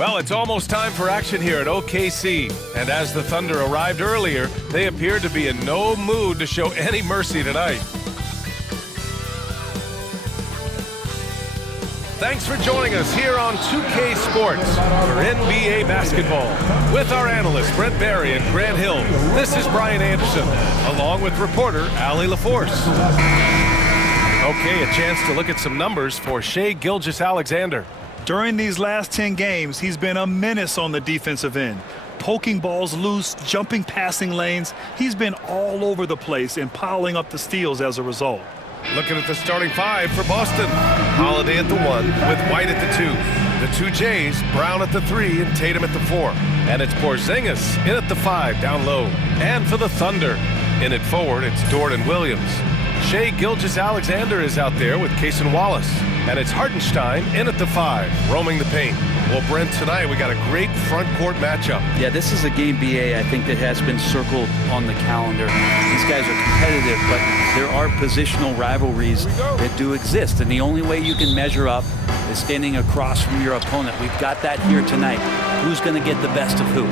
Well, it's almost time for action here at OKC. And as the Thunder arrived earlier, they appeared to be in no mood to show any mercy tonight. Thanks for joining us here on 2K Sports for NBA basketball. With our analysts Brent Barry and Grant Hill, this is Brian Anderson, along with reporter Allie LaForce. Okay, a chance to look at some numbers for Shai Gilgeous-Alexander. During these last 10 games, he's been a menace on the defensive end. Poking balls loose, jumping passing lanes. He's been all over the place and piling up the steals as a result. Looking at the starting five for Boston. Holiday at the 1 with White at the 2. The 2 Jays, Brown at the 3 and Tatum at the 4. And it's Porzingis in at the 5 down low. And for the Thunder, in at forward, it's Dort and Williams. Shai Gilgeous-Alexander is out there with Jayson Wallace. And it's Hartenstein in at the 5, roaming the paint. Well, Brent, tonight we got a great front court matchup. Yeah, this is a game, BA, I think that has been circled on the calendar. These guys are competitive, but there are positional rivalries that do exist. And the only way you can measure up is standing across from your opponent. We've got that here tonight. Who's going to get the best of who?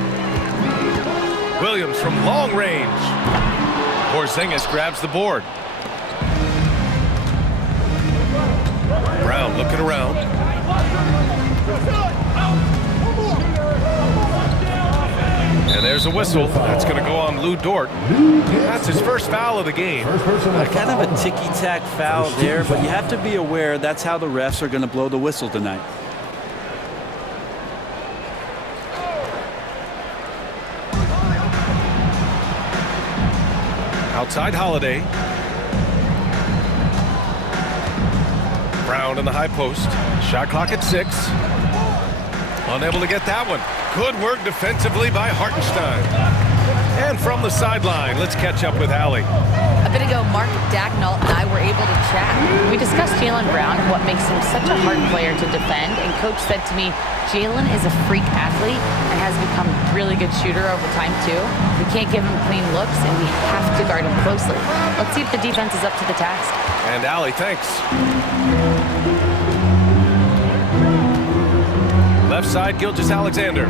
Williams from long range. Porzingis grabs the board. Brown looking around. And there's a whistle. That's going to go on Lu Dort. That's his first foul of the game. Kind of a ticky-tack foul there, but you have to be aware that's how the refs are going to blow the whistle tonight. Outside Holiday. Brown in the high post. Shot clock at 6. Unable to get that one. Good work defensively by Hartenstein. And from the sideline, let's catch up with Allie. A bit ago, Mark Dagnall and I were able to chat. We discussed Jaylen Brown and what makes him such a hard player to defend. And Coach said to me, Jaylen is a freak athlete and has become a really good shooter over time, too. We can't give him clean looks, and we have to guard him closely. Let's see if the defense is up to the task. And Allie, thanks. Left side, Gilgeous-Alexander. Oh,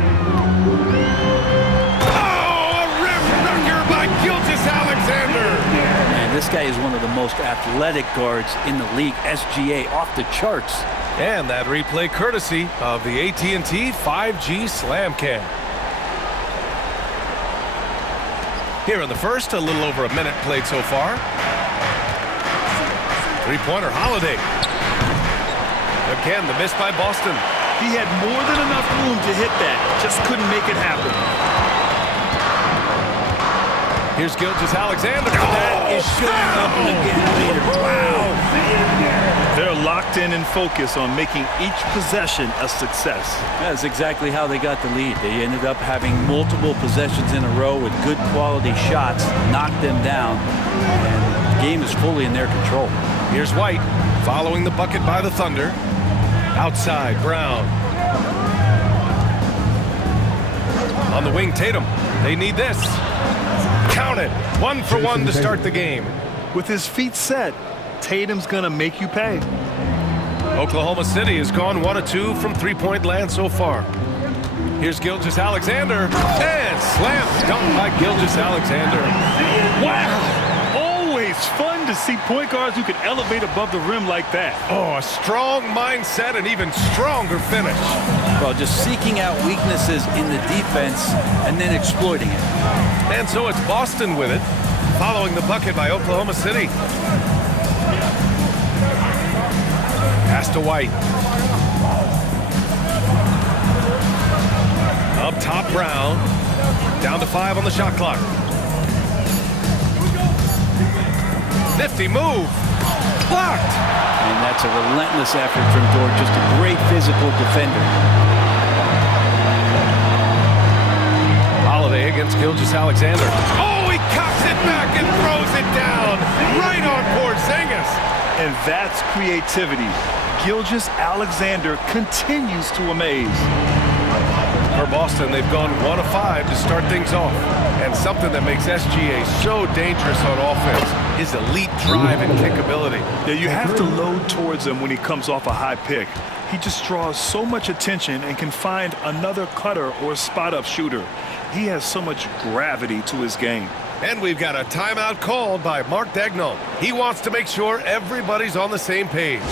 a rim wrecker by Gilgeous-Alexander. And this guy is one of the most athletic guards in the league. SGA off the charts. And that replay courtesy of the AT&T 5G Slam Cam. Here in the first, a little over a minute played so far. Three-pointer, Holiday. Again, the miss by Boston. He had more than enough room to hit that, just couldn't make it happen. Here's Gilgeous-Alexander. That is showing up again later. Wow. They're locked in and focused on making each possession a success. That's exactly how they got the lead. They ended up having multiple possessions in a row with good quality shots, knocked them down, and the game is fully in their control. Here's White following the bucket by the Thunder. Outside, Brown. On the wing, Tatum. They need this. Count it. 1 for 1 to start the game. With his feet set, Tatum's going to make you pay. Oklahoma City has gone 1 of 2 from three-point land so far. Here's Gilgeous-Alexander. And slam dunk by Gilgeous-Alexander. Wow! Always fun to see point guards who can elevate above the rim like that. Oh, a strong mindset and even stronger finish. Well, just seeking out weaknesses in the defense and then exploiting it. And so it's Boston with it, following the bucket by Oklahoma City. Pass to White. Up top, Brown. Down to 5 on the shot clock. Nifty move. Blocked. And that's a relentless effort from Dort. Just a great physical defender. Holiday against Gilgeous-Alexander. Oh, he cocks it back and throws it down. Right on Porzingis. And that's creativity. Gilgeous-Alexander continues to amaze. For Boston, they've gone 1 of 5 to start things off. And something that makes SGA so dangerous on offense, his elite drive and kick ability. Yeah, you have to load towards him when he comes off a high pick. He just draws so much attention and can find another cutter or spot-up shooter. He has so much gravity to his game. And we've got a timeout called by Mark Daigneault. He wants to make sure everybody's on the same page.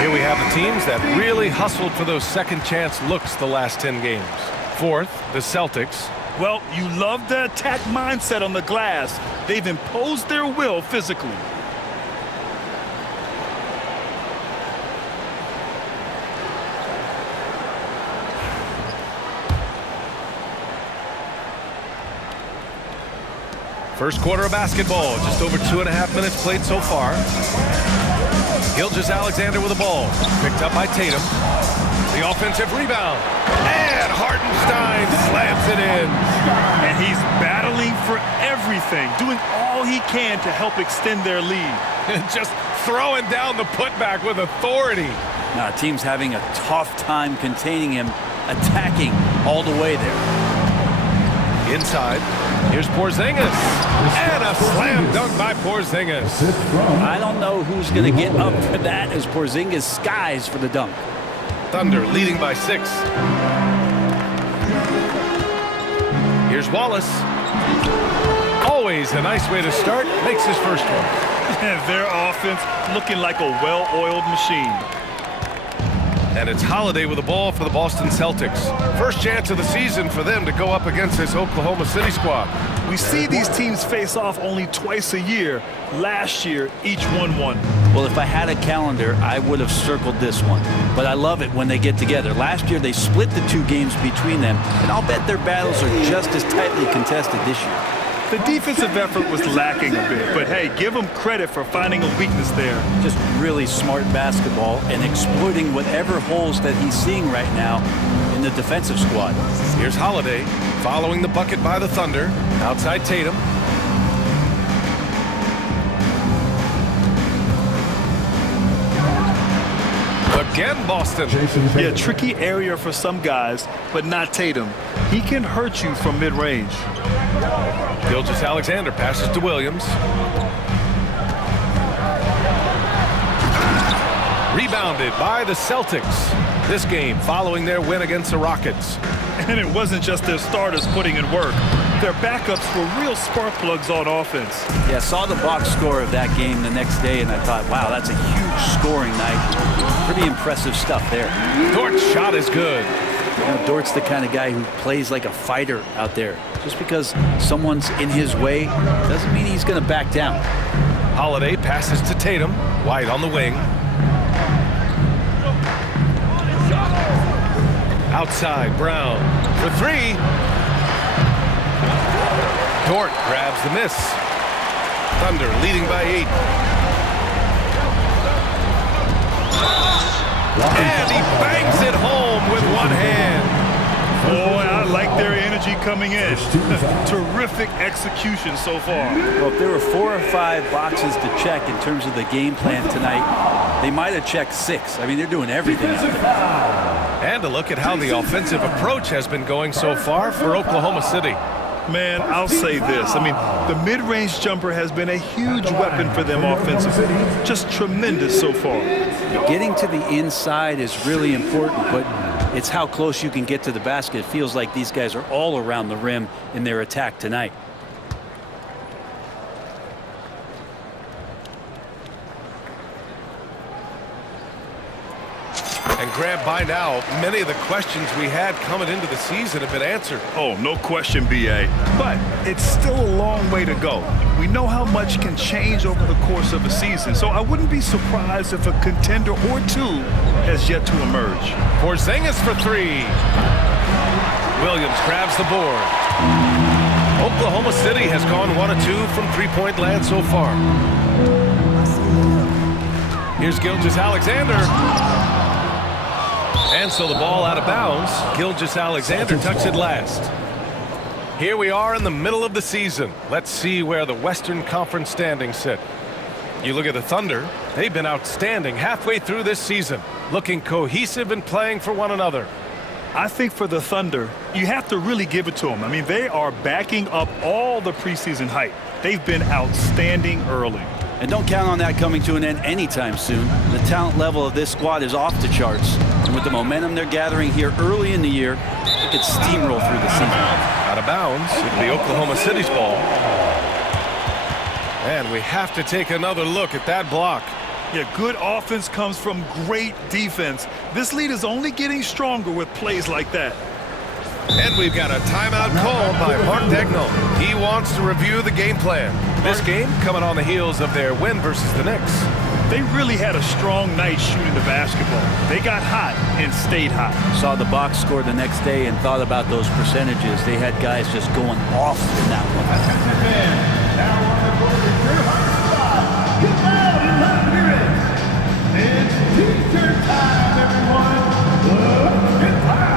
Here we have the teams that really hustled for those second chance looks the last 10 games. Fourth, the Celtics. Well, you love the attack mindset on the glass. They've imposed their will physically. First quarter of basketball, just over 2.5 minutes played so far. Gilgeous-Alexander with the ball, picked up by Tatum. The offensive rebound, and Hartenstein slams it in. And he's battling for everything, doing all he can to help extend their lead. Just throwing down the putback with authority. Now, team's having a tough time containing him, attacking all the way there. Inside, here's Porzingis. And a slam dunk by Porzingis. I don't know who's going to get up for that as Porzingis skies for the dunk. Thunder leading by 6. Here's Wallace. Always a nice way to start. Makes his first one. Their offense looking like a well-oiled machine. And it's Holiday with the ball for the Boston Celtics. First chance of the season for them to go up against this Oklahoma City squad. We see these teams face off only twice a year. Last year, each won one. Well, if I had a calendar, I would have circled this one. But I love it when they get together. Last year, they split the 2 games between them, and I'll bet their battles are just as tightly contested this year. The defensive effort was lacking a bit, but hey, give him credit for finding a weakness there. Just really smart basketball and exploiting whatever holes that he's seeing right now in the defensive squad. Here's Holiday following the bucket by the Thunder. Outside Tatum. Again, Boston. Yeah, tricky area for some guys, but not Tatum. He can hurt you from mid-range. Gilgeous-Alexander passes to Williams. Rebounded by the Celtics. This game following their win against the Rockets. And it wasn't just their starters putting in work. Their backups were real spark plugs on offense. Yeah, saw the box score of that game the next day, and I thought, wow, that's a huge scoring night. Pretty impressive stuff there. Dort's shot is good. You know, Dort's the kind of guy who plays like a fighter out there. Just because someone's in his way doesn't mean he's going to back down. Holiday passes to Tatum. White on the wing. Outside, Brown for 3. Dort grabs the miss. Thunder leading by 8. And he bangs it home with one hand. Boy, I like their energy coming in. Terrific execution so far. Well, if there were 4 or 5 boxes to check in terms of the game plan tonight, they might have checked 6. I mean, they're doing everything out there. And a look at how the offensive approach has been going so far for Oklahoma City. Man, I'll say this. I mean, the mid-range jumper has been a huge weapon for them offensively. Just tremendous so far. Getting to the inside is really important, but it's how close you can get to the basket. It feels like these guys are all around the rim in their attack tonight. And Grant, by now, many of the questions we had coming into the season have been answered. Oh, no question, B.A. But it's still a long way to go. We know how much can change over the course of a season, so I wouldn't be surprised if a contender or two has yet to emerge. Porzingis for 3. Williams grabs the board. Oklahoma City has gone 1 of 2 from three-point land so far. Here's Gilgeous-Alexander. And so the ball out of bounds. Gilgeous-Alexander tucks it last. Here we are in the middle of the season. Let's see where the Western Conference standings sit. You look at the Thunder. They've been outstanding halfway through this season, looking cohesive and playing for one another. I think for the Thunder, you have to really give it to them. I mean, they are backing up all the preseason hype. They've been outstanding early. And don't count on that coming to an end anytime soon. The talent level of this squad is off the charts. And with the momentum they're gathering here early in the year, they could steamroll through the season. Out of bounds, it'll be Oklahoma City's ball. And we have to take another look at that block. Yeah, good offense comes from great defense. This lead is only getting stronger with plays like that. And we've got a timeout called by Mark Daigneault. He wants to review the game plan. This game coming on the heels of their win versus the Knicks. They really had a strong night shooting the basketball. They got hot and stayed hot. Saw the box score the next day and thought about those percentages. They had guys just going off in that one. Now on the court is your hot spot. Get loud and let me hear it. It's T-shirt time, everyone. Look, get loud.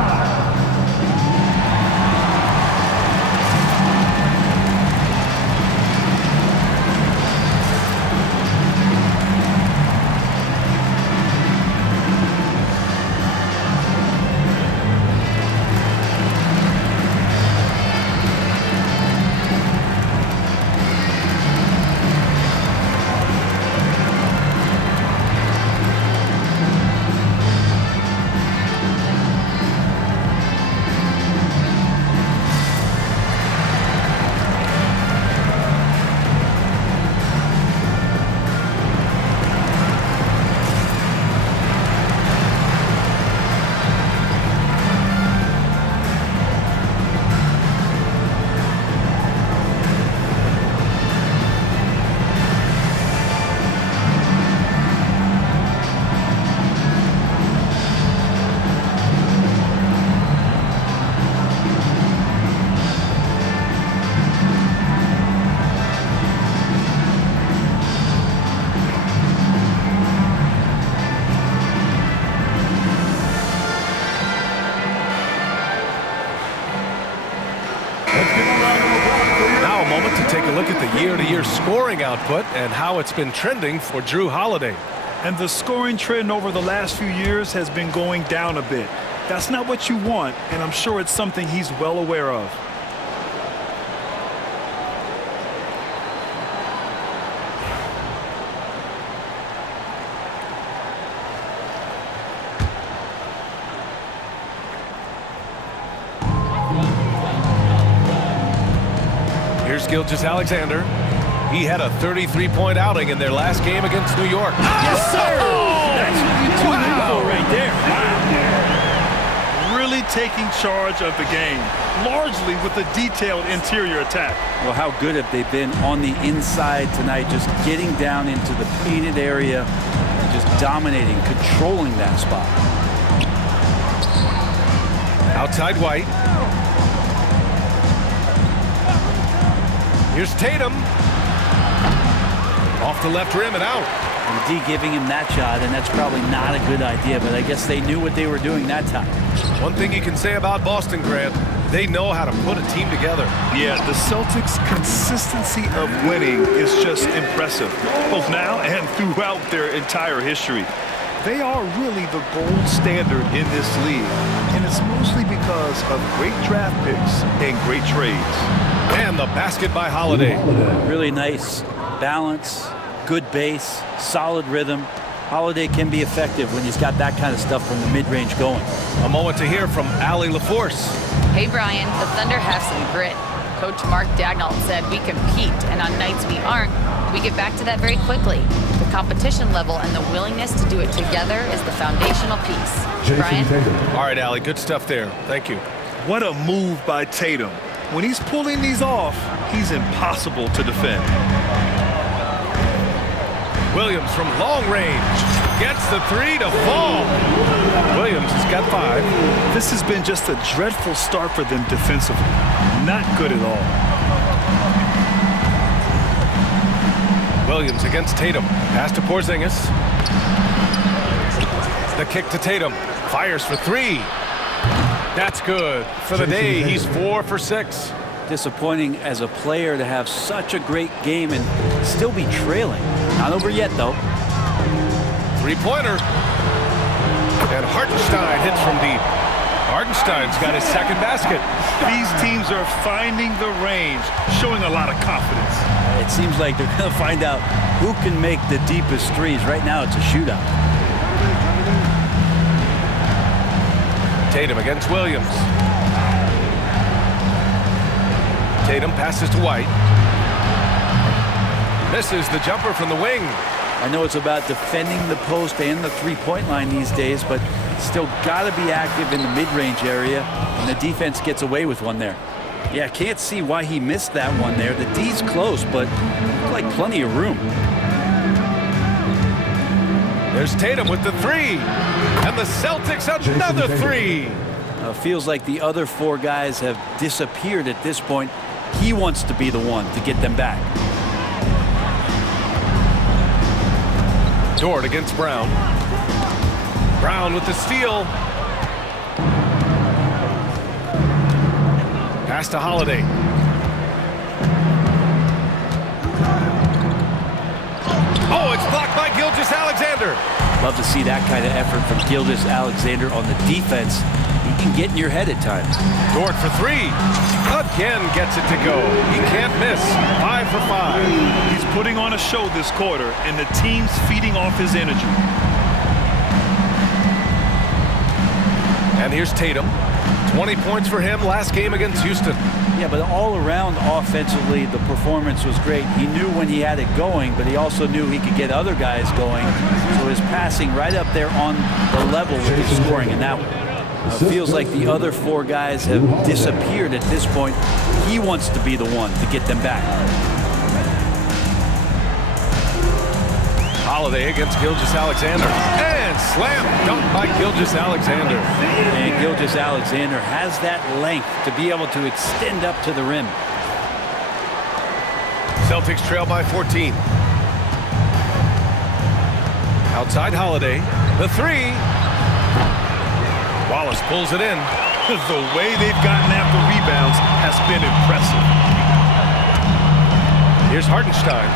Year-to-year scoring output and how it's been trending for Jrue Holiday. And the scoring trend over the last few years has been going down a bit. That's not what you want, and I'm sure it's something he's well aware of. Gilgeous-Alexander. He had a 33-point outing in their last game against New York. Yes, sir! That's what you tune in for right there. Really taking charge of the game, largely with a detailed interior attack. Well, how good have they been on the inside tonight, just getting down into the painted area and just dominating, controlling that spot. Outside White. Here's Tatum. Off the left rim and out. And The D giving him that shot, and that's probably not a good idea, but I guess they knew what they were doing that time. One thing you can say about Boston, Grant, they know how to put a team together. Yeah, the Celtics' consistency of winning is just impressive, both now and throughout their entire history. They are really the gold standard in this league, and it's mostly because of great draft picks and great trades. And the basket by Holiday. Really nice balance, good base, solid rhythm. Holiday can be effective when he's got that kind of stuff from the mid-range going. A moment to hear from Allie LaForce. Hey, Brian, the Thunder have some grit. Coach Mark Daigneault said we compete, and on nights we aren't, we get back to that very quickly. The competition level and the willingness to do it together is the foundational piece. Brian? All right, Allie, good stuff there. Thank you. What a move by Tatum. When he's pulling these off, he's impossible to defend. Williams from long range gets the three to fall. Williams has got 5. This has been just a dreadful start for them defensively. Not good at all. Williams against Tatum. Pass to Porzingis. The kick to Tatum. Fires for 3. That's good. For the day, he's 4 for 6. Disappointing as a player to have such a great game and still be trailing. Not over yet, though. 3-pointer. And Hartenstein hits from deep. Hartenstein's got his second basket. These teams are finding the range, showing a lot of confidence. It seems like they're going to find out who can make the deepest threes. Right now, it's a shootout. Tatum against Williams. Tatum passes to White. Misses the jumper from the wing. I know it's about defending the post and the three-point line these days, but still got to be active in the mid-range area, and the defense gets away with one there. Yeah, can't see why he missed that one there. The D's close, but like plenty of room. There's Tatum with the 3. And the Celtics another 3. Feels like the other 4 guys have disappeared at this point. He wants to be the one to get them back. Dort against Brown. Brown with the steal. Pass to Holiday. Oh, it's blocked by Gilgeous-Alexander. Love to see that kind of effort from Gilgeous-Alexander on the defense. He can get in your head at times. Dort for 3. Again gets it to go. He can't miss. 5 for 5. He's putting on a show this quarter, and the team's feeding off his energy. And here's Tatum. 20 points for him last game against Houston. Yeah, but all around offensively, the performance was great. He knew when he had it going, but he also knew he could get other guys going. So his passing right up there on the level with his scoring in that one. Feels like the other 4 guys have disappeared at this point. He wants to be the one to get them back. Holiday against Gilgeous-Alexander. And slam dunk by Gilgeous-Alexander. And Gilgeous-Alexander has that length to be able to extend up to the rim. Celtics trail by 14. Outside Holiday. The 3. Wallace pulls it in. The way they've gotten after rebounds has been impressive. Here's Hartenstein.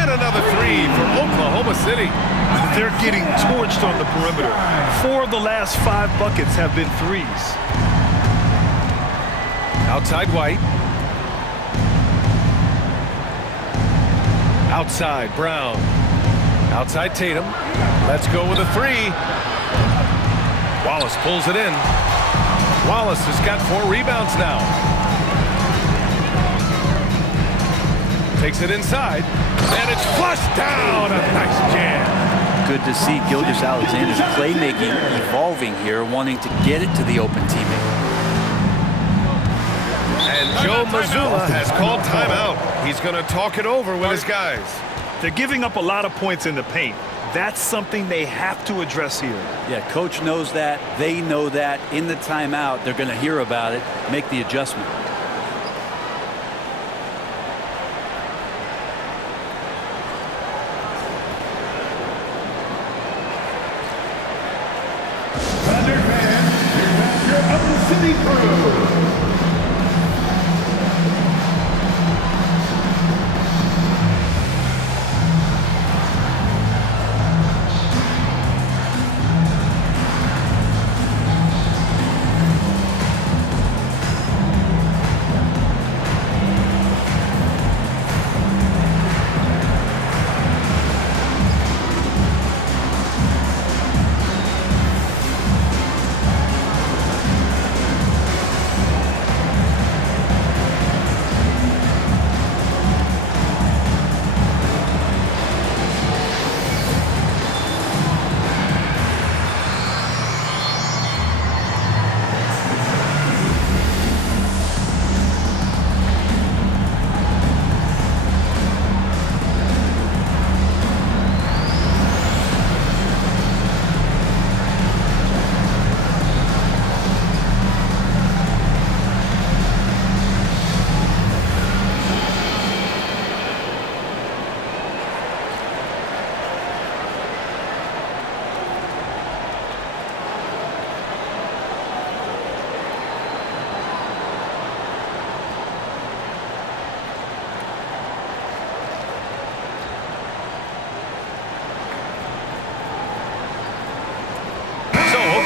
And another 3 for Oklahoma City. They're getting torched on the perimeter. 4 of the last 5 buckets have been 3s. Outside White. Outside Brown. Outside Tatum. Let's go with a 3. Wallace pulls it in. Wallace has got 4 rebounds now. Takes it inside. And it's flushed down. A nice jam. Good to see Gilgeous-Alexander's playmaking evolving here, wanting to get it to the open teammate. And Joe Mazzulla has called timeout. He's going to talk it over with his guys. They're giving up a lot of points in the paint. That's something they have to address here. Yeah, coach knows that. They know that. In the timeout, they're going to hear about it, make the adjustment. City crew.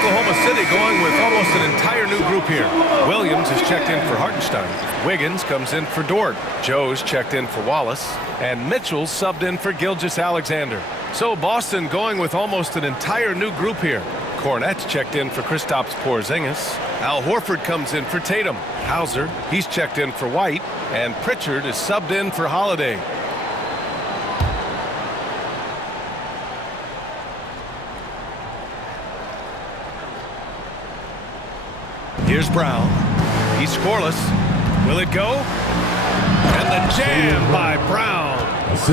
Oklahoma City going with almost an entire new group here. Williams is checked in for Hartenstein. Wiggins comes in for Dort. Joe's checked in for Wallace. And Mitchell's subbed in for Gilgeous-Alexander. So Boston going with almost an entire new group here. Cornette's checked in for Kristaps Porzingis. Al Horford comes in for Tatum. Hauser, he's checked in for White. And Pritchard is subbed in for Holiday. Here's Brown. He's scoreless. Will it go? And the jam by Brown.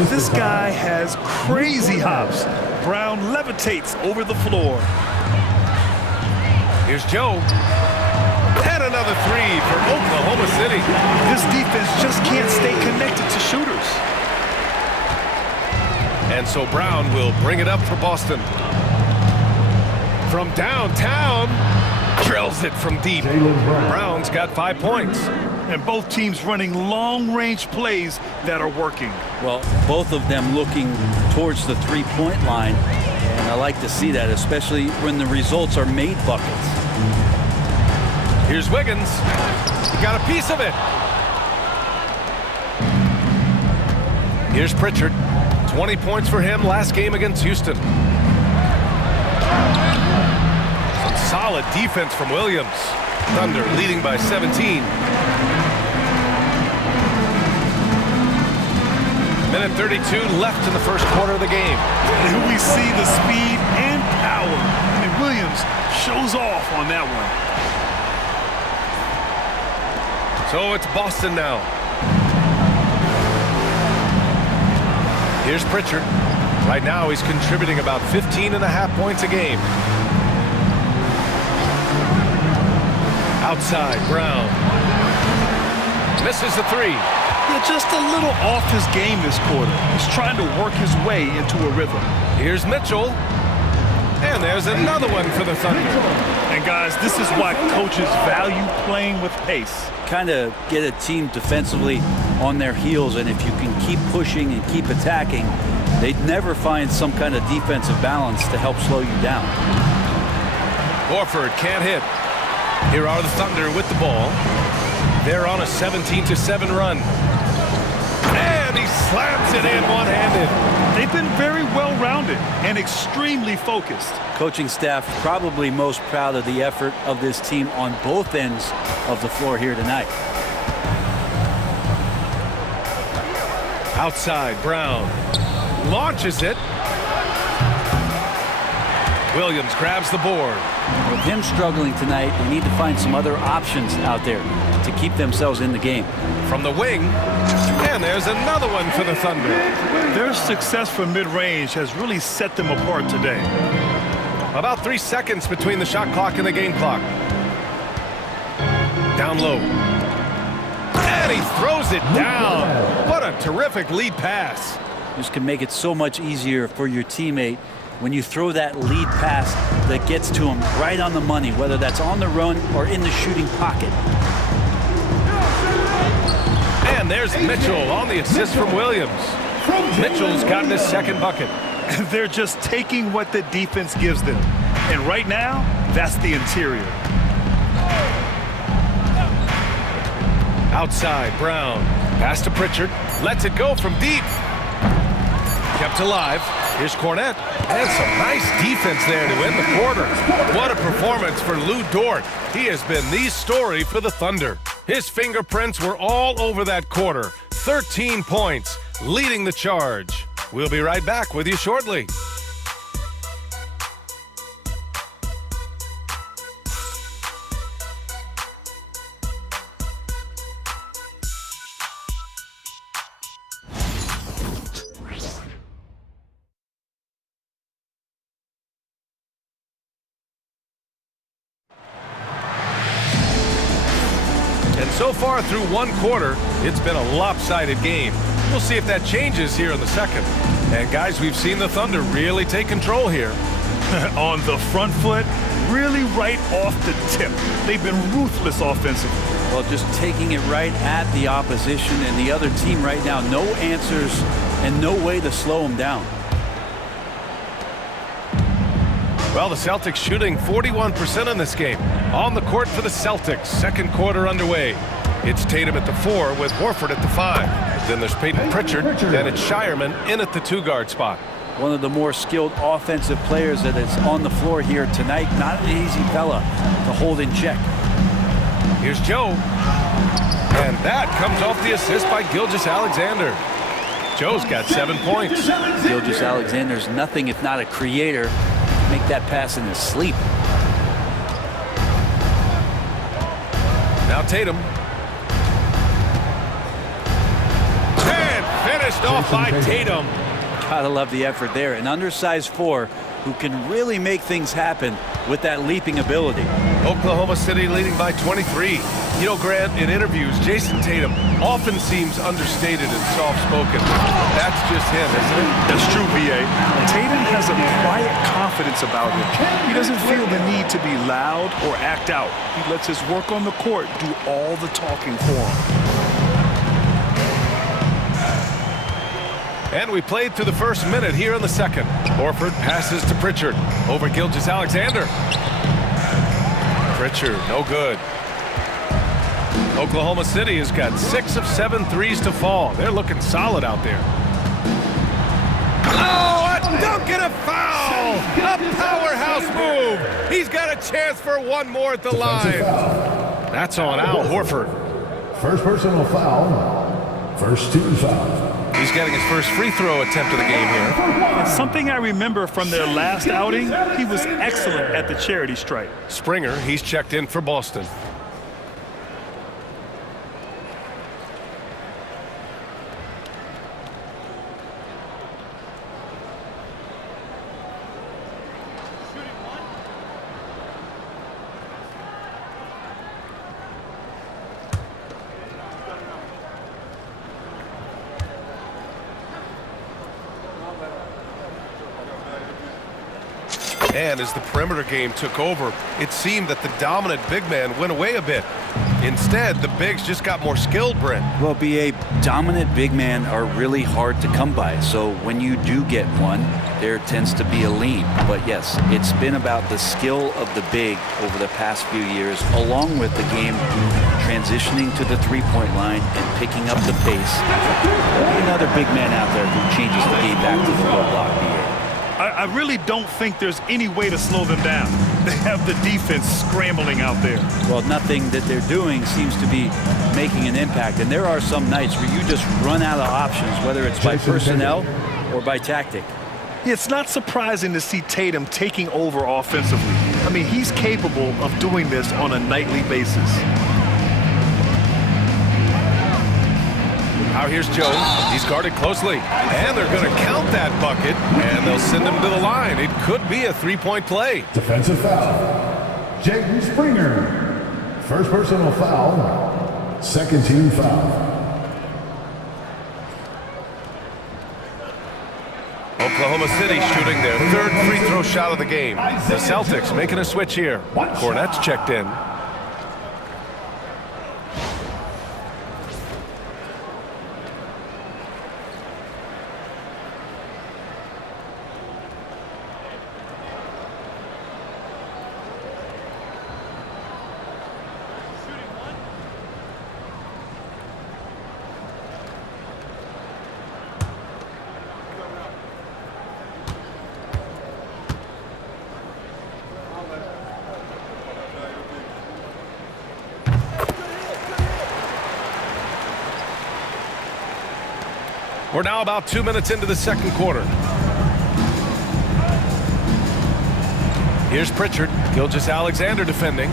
This guy has crazy hops. Brown levitates over the floor. Here's Joe. And another three for Oklahoma City. This defense just can't stay connected to shooters. And so Brown will bring it up for Boston. From downtown. Drills it from deep. Brown's got 5 points. And both teams running long-range plays that are working. Well, both of them looking towards the three-point line. And I like to see that, especially when the results are made buckets. Here's Wiggins. He got a piece of it. Here's Pritchard. 20 points for him last game against Houston. Solid defense from Williams. Thunder leading by 17. Minute 32 left in the first quarter of the game. And we see the speed and power. I mean, Williams shows off on that one. So it's Boston now. Here's Pritchard. Right now he's contributing about 15.5 points a game. Outside, Brown. Misses the three. Yeah, just a little off his game this quarter. He's trying to work his way into a rhythm. Here's Mitchell. And there's another one for the Thunder. And guys, this is why coaches value playing with pace. Kind of get a team defensively on their heels, and if you can keep pushing and keep attacking, they'd never find some kind of defensive balance to help slow you down. Horford can't hit. Here are the Thunder with the ball. They're on a 17-7 run. And he slams it in one-handed. They've been very well-rounded and extremely focused. Coaching staff probably most proud of the effort of this team on both ends of the floor here tonight. Outside, Brown launches it. Williams grabs the board. With him struggling tonight, they need to find some other options out there to keep themselves in the game. From the wing, and there's another one for the Thunder. Their success from mid-range has really set them apart today. About 3 seconds between the shot clock and the game clock. Down low. And he throws it down. What a terrific lead pass. This can make it so much easier for your teammate when you throw that lead pass that gets to him right on the money, whether that's on the run or in the shooting pocket. And there's Mitchell on the assist from Williams. Mitchell's gotten his second bucket. They're just taking what the defense gives them. And right now, that's the interior. Outside, Brown. Pass to Pritchard. Lets it go from deep. Kept alive. Here's Cornette. And some nice defense there to end the quarter. What a performance for Lou Dort. He has been the story for the Thunder. His fingerprints were all over that quarter. 13 points, leading the charge. We'll be right back with you shortly. And so far through one quarter, it's been a lopsided game. We'll see if that changes here in the second. And guys, we've seen the Thunder really take control here. On the front foot, really right off the tip. They've been ruthless offensively. Well, just taking it right at the opposition and the other team right now. No answers and no way to slow them down. Well, the Celtics shooting 41% in this game. On the court for the Celtics. Second quarter underway. It's Tatum at the 4 with Horford at the 5. Then there's Peyton Pritchard. Then it's Shireman in at the 2-guard spot. One of the more skilled offensive players that is on the floor here tonight. Not an easy fella to hold in check. Here's Joe. And that comes off the assist by Gilgeous-Alexander. Joe's got 7 points. Gilgeous-Alexander's nothing if not a creator. Make that pass in his sleep. Now Tatum. And finished off by Tatum. Gotta love the effort there. An undersized 4 who can really make things happen with that leaping ability. Oklahoma City leading by 23. You know, Grant, in interviews, Jayson Tatum often seems understated and soft-spoken. That's just him, isn't it? That's true, B.A. Tatum has a quiet confidence about him. He doesn't feel the need to be loud or act out. He lets his work on the court do all the talking for him. And we played through the first minute here in the second. Horford passes to Pritchard over Gilgeous-Alexander. Pritchard, no good. Oklahoma City has got 6 of 7 threes to fall. They're looking solid out there. Oh, a dunk and a foul! A powerhouse move! He's got a chance for one more at the line. That's on Al Horford. First personal foul. First 2 fouls. He's getting his first free throw attempt of the game here. And something I remember from their last outing, he was excellent at the charity stripe. Springer, he's checked in for Boston. And as the perimeter game took over, it seemed that the dominant big man went away a bit. Instead, the bigs just got more skilled, Brent. Well, B.A., dominant big men are really hard to come by. So when you do get one, there tends to be a lean. But yes, it's been about the skill of the big over the past few years, along with the game transitioning to the three-point line and picking up the pace. There'll be another big man out there who changes the game back to the low block, B.A. I really don't think there's any way to slow them down. They have the defense scrambling out there. Well, nothing that they're doing seems to be making an impact. And there are some nights where you just run out of options, whether it's by personnel or by tactic. It's not surprising to see Tatum taking over offensively. I mean, he's capable of doing this on a nightly basis. Now here's Joe. He's guarded closely. And they're going to count that bucket. And they'll send him to the line. It could be a three-point play. Defensive foul. Jayson Springer. First personal foul. Second team foul. Oklahoma City shooting their third free throw shot of the game. The Celtics making a switch here. Cornette's checked in. We're now about 2 minutes into the second quarter. Here's Pritchard. Gilgeous-Alexander defending.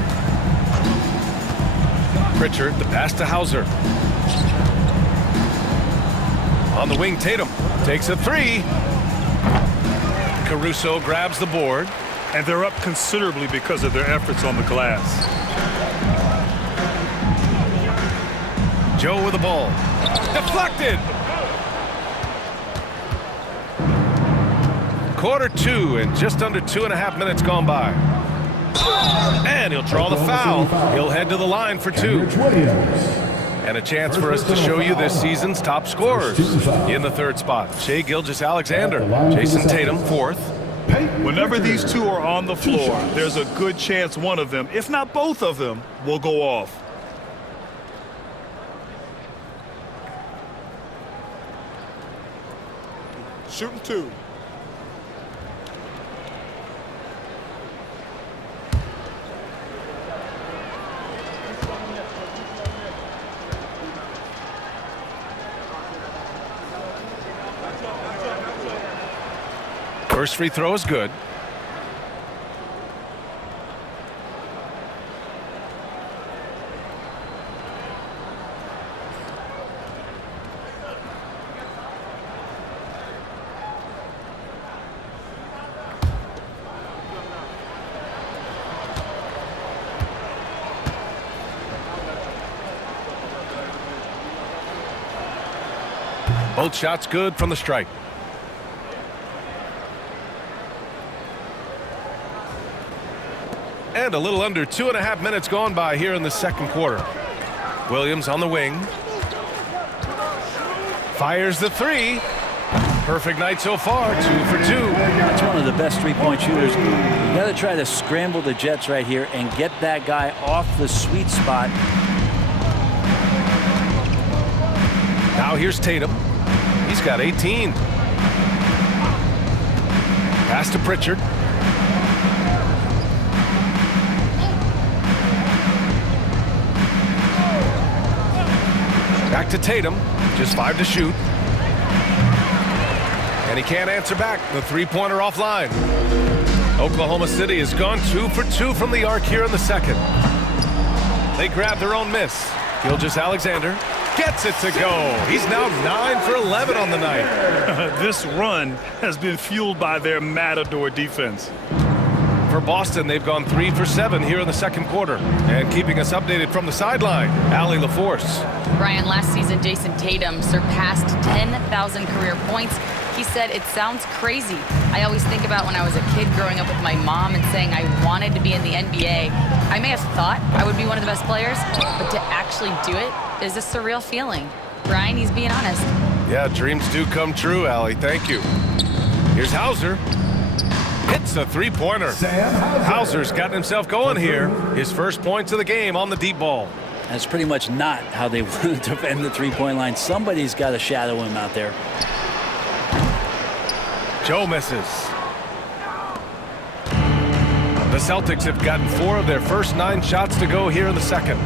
Pritchard, the pass to Hauser. On the wing, Tatum takes a three. Caruso grabs the board. And they're up considerably because of their efforts on the glass. Joe with the ball. Deflected. Quarter two and just under 2.5 minutes gone by. And he'll draw the foul. He'll head to the line for two. And a chance for us to show you this season's top scorers. In the third spot, Shai Gilgeous-Alexander. Jayson Tatum, fourth. Whenever these two are on the floor, there's a good chance one of them, if not both of them, will go off. Shooting two. First free throw is good. Both shots good from the stripe. And a little under 2.5 minutes gone by here in the second quarter. Williams on the wing. Fires the three. Perfect night so far, 2 for 2. That's one of the best three-point shooters. You got to try to scramble the Jets right here and get that guy off the sweet spot. Now here's Tatum. He's got 18. Pass to Pritchard. Back to Tatum. Just 5 to shoot. And he can't answer back. The three-pointer offline. Oklahoma City has gone 2 for 2 from the arc here in the second. They grab their own miss. Gilgeous-Alexander gets it to go. He's now 9 for 11 on the night. This run has been fueled by their Matador defense. For Boston, they've gone 3 for 7 here in the second quarter. And keeping us updated from the sideline, Allie LaForce. Ryan, last season, Jayson Tatum surpassed 10,000 career points. He said, "It sounds crazy. I always think about when I was a kid growing up with my mom and saying I wanted to be in the NBA. I may have thought I would be one of the best players, but to actually do it is a surreal feeling." Ryan, he's being honest. Yeah, dreams do come true, Allie. Thank you. Here's Hauser. Hits the three-pointer. Hauser's gotten himself going here. His first points of the game on the deep ball. That's pretty much not how they want to defend the three-point line. Somebody's got to shadow him out there. Joe misses. The Celtics have gotten 4 of their first 9 shots to go here in the second.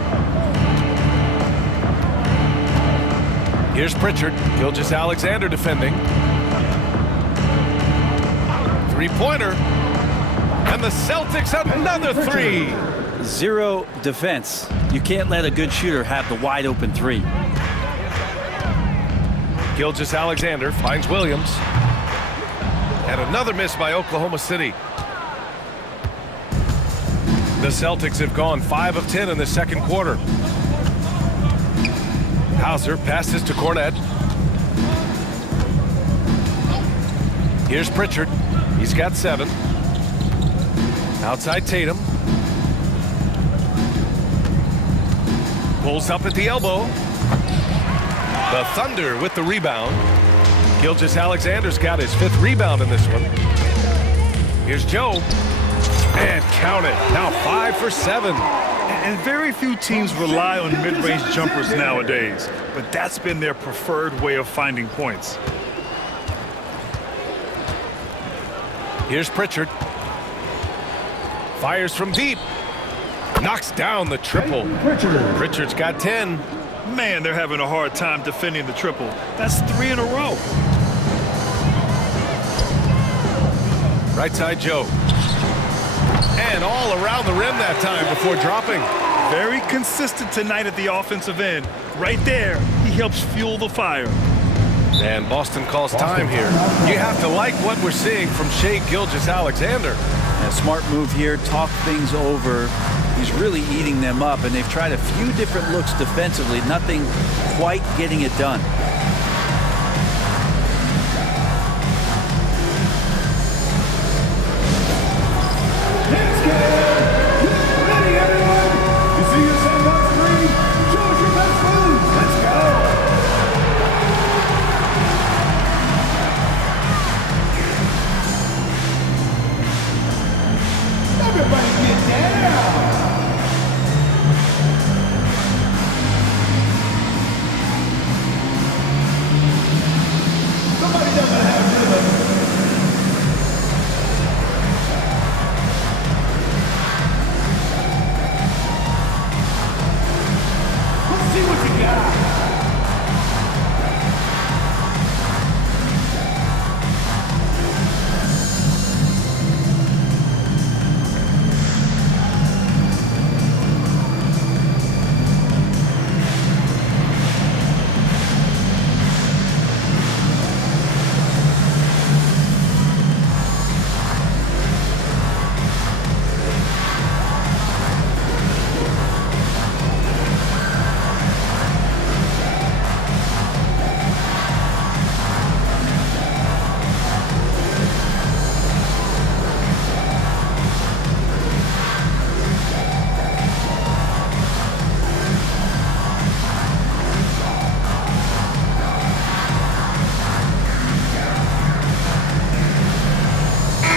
Here's Pritchard. Gilgeous-Alexander defending. Three-pointer. And the Celtics have another 3. Zero defense. You can't let a good shooter have the wide-open 3. Gilgeous-Alexander finds Williams. And another miss by Oklahoma City. The Celtics have gone 5 of 10 in the second quarter. Hauser passes to Cornette. Here's Pritchard. He's got 7. Outside Tatum. Pulls up at the elbow. The Thunder with the rebound. Gilgeous-Alexander's got his 5th rebound in this one. Here's Joe. And count it. Now 5 for 7. And very few teams rely on mid-range jumpers nowadays, but that's been their preferred way of finding points. Here's Pritchard. Fires from deep. Knocks down the triple. Pritchard's got 10. Man, they're having a hard time defending the triple. That's 3 in a row. Right side Joe. And all around the rim that time before dropping. Very consistent tonight at the offensive end. Right there, he helps fuel the fire. And Boston calls time here. You have to like what we're seeing from Shai Gilgeous-Alexander. A smart move here, talk things over. He's really eating them up, and they've tried a few different looks defensively, nothing quite getting it done. Let's get ready, everyone. You see yourself on screen? Show us your best moves. Let's go. Everybody get down. Somebody doesn't have rhythm. Let's see what you got.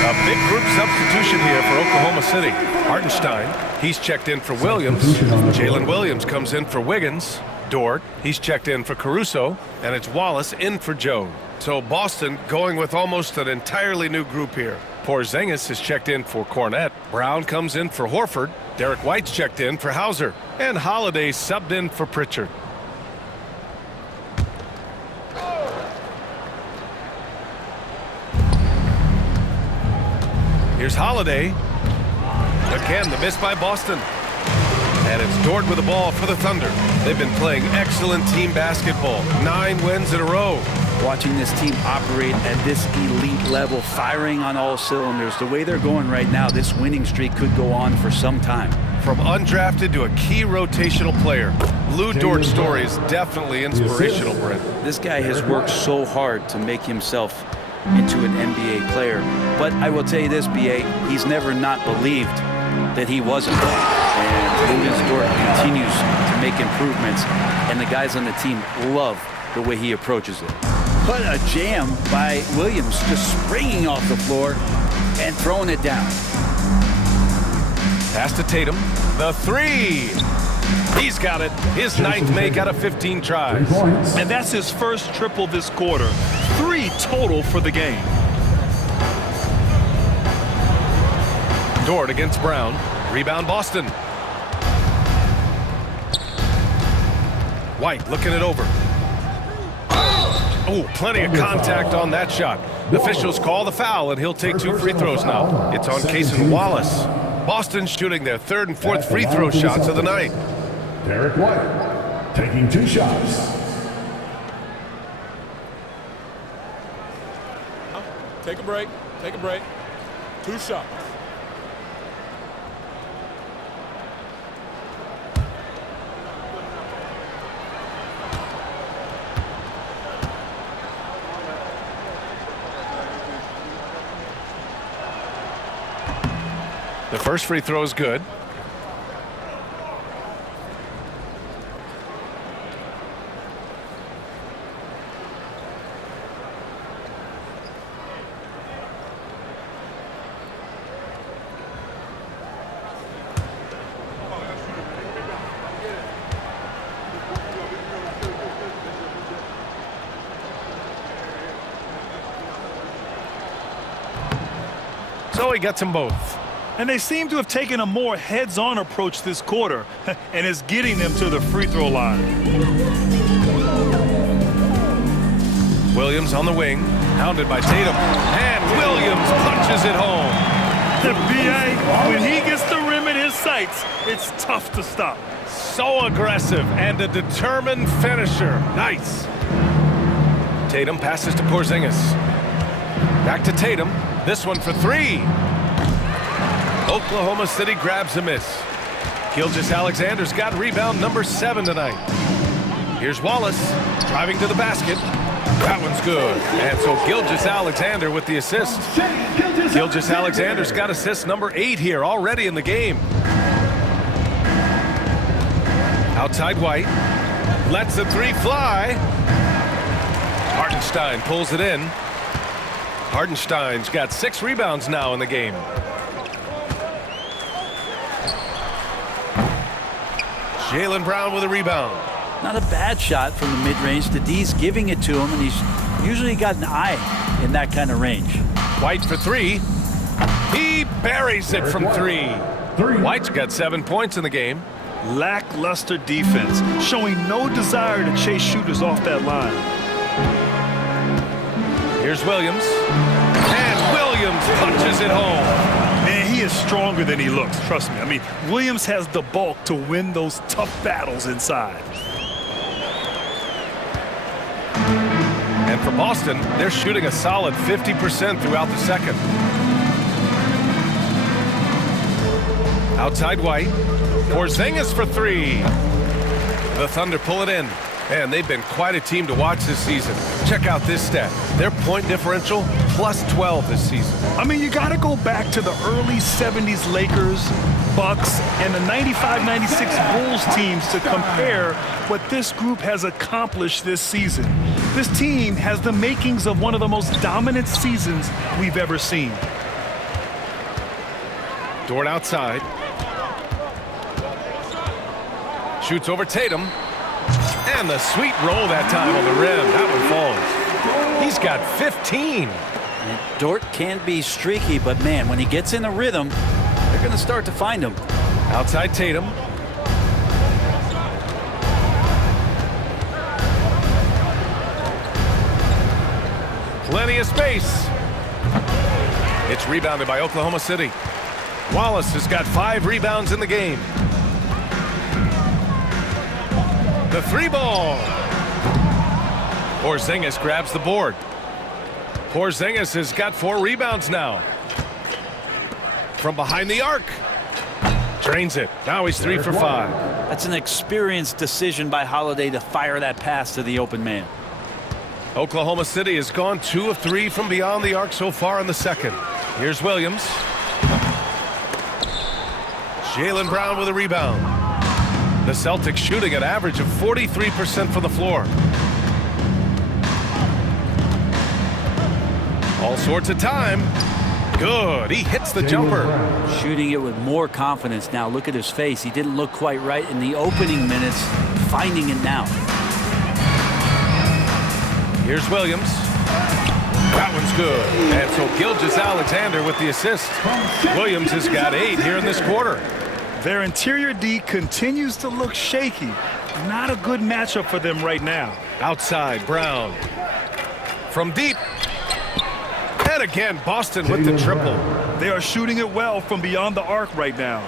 A big group substitution here for Oklahoma City. Hartenstein, he's checked in for Williams. Jalen Williams comes in for Wiggins. Dort, he's checked in for Caruso. And it's Wallace in for Joe. So Boston going with almost an entirely new group here. Porzingis is checked in for Cornette. Brown comes in for Horford. Derek White's checked in for Hauser. And Holiday subbed in for Pritchard. Here's Holiday. Again, the miss by Boston. And it's Dort with the ball for the Thunder. They've been playing excellent team basketball. 9 wins in a row. Watching this team operate at this elite level, firing on all cylinders, the way they're going right now, this winning streak could go on for some time. From undrafted to a key rotational player, Lou Dort's story is definitely inspirational, Brent. This guy has worked so hard to make himself into an NBA player. But I will tell you this, B.A., he's never not believed that he wasn't. And Luguentz Dort continues to make improvements, and the guys on the team love the way he approaches it. What a jam by Williams, just springing off the floor and throwing it down. Pass to Tatum. The 3. He's got it. His 9th make out of 15 tries. And that's his first triple this quarter. 3 total for the game. Dort against Brown. Rebound Boston. White looking it over. Oh, plenty of contact on that shot. The officials call the foul, and he'll take 2 free throws now. It's on Jayson Wallace. Boston shooting their 3rd and 4th free throw shots of the night. Derek White taking 2 shots. Take a break. Take a break. 2 shots. The first free throw is good. So he gets them both. And they seem to have taken a more heads-on approach this quarter, and it's getting them to the free throw line. Williams on the wing, hounded by Tatum, and Williams punches it home. The BA, when he gets the rim in his sights, it's tough to stop. So aggressive and a determined finisher. Nice. Tatum passes to Porzingis. Back to Tatum. This one for three. Oklahoma City grabs a miss. Gilgeous-Alexander's got rebound number 7 tonight. Here's Wallace driving to the basket. That one's good. And so Gilgeous-Alexander with the assist. Gilgeous-Alexander's got assist number 8 here already in the game. Outside White. Lets the three fly. Hartenstein pulls it in. Hartenstein's got 6 rebounds now in the game. Jaylen Brown with a rebound. Not a bad shot from the mid-range. The D's giving it to him, and he's usually got an eye in that kind of range. White for 3. He buries it from 3. White's got 7 points in the game. Lackluster defense, showing no desire to chase shooters off that line. Here's Williams. And Williams punches it home. Man, he is stronger than he looks, trust me. I mean, Williams has the bulk to win those tough battles inside. And for Boston, they're shooting a solid 50% throughout the second. Outside White. Porzingis for 3. The Thunder pull it in. Man, they've been quite a team to watch this season. Check out this stat. Their point differential plus 12 this season. I mean, you got to go back to the early 70s Lakers, Bucks, and the 95-96 Bulls teams to compare what this group has accomplished this season. This team has the makings of one of the most dominant seasons we've ever seen. Dort outside. Shoots over Tatum. And the sweet roll that time on the rim. That one falls. He's got 15. And Dort can be streaky, but man, when he gets in the rhythm, they're going to start to find him. Outside Tatum. Plenty of space. It's rebounded by Oklahoma City. Wallace has got 5 rebounds in the game. The 3 ball. Porzingis grabs the board. Porzingis has got 4 rebounds now. From behind the arc. Drains it. Now he's 3 for 5. That's an experienced decision by Holiday to fire that pass to the open man. Oklahoma City has gone 2 of 3 from beyond the arc so far in the second. Here's Williams. Jaylen Brown with a rebound. The Celtics shooting an average of 43% from the floor. All sorts of time. Good. He hits the jumper. Shooting it with more confidence now. Look at his face. He didn't look quite right in the opening minutes. Finding it now. Here's Williams. That one's good. And so Gilgeous-Alexander with the assist. Williams has got 8 here in this quarter. Their interior D continues to look shaky. Not a good matchup for them right now. Outside, Brown. From deep. And again, Boston with the triple. They are shooting it well from beyond the arc right now.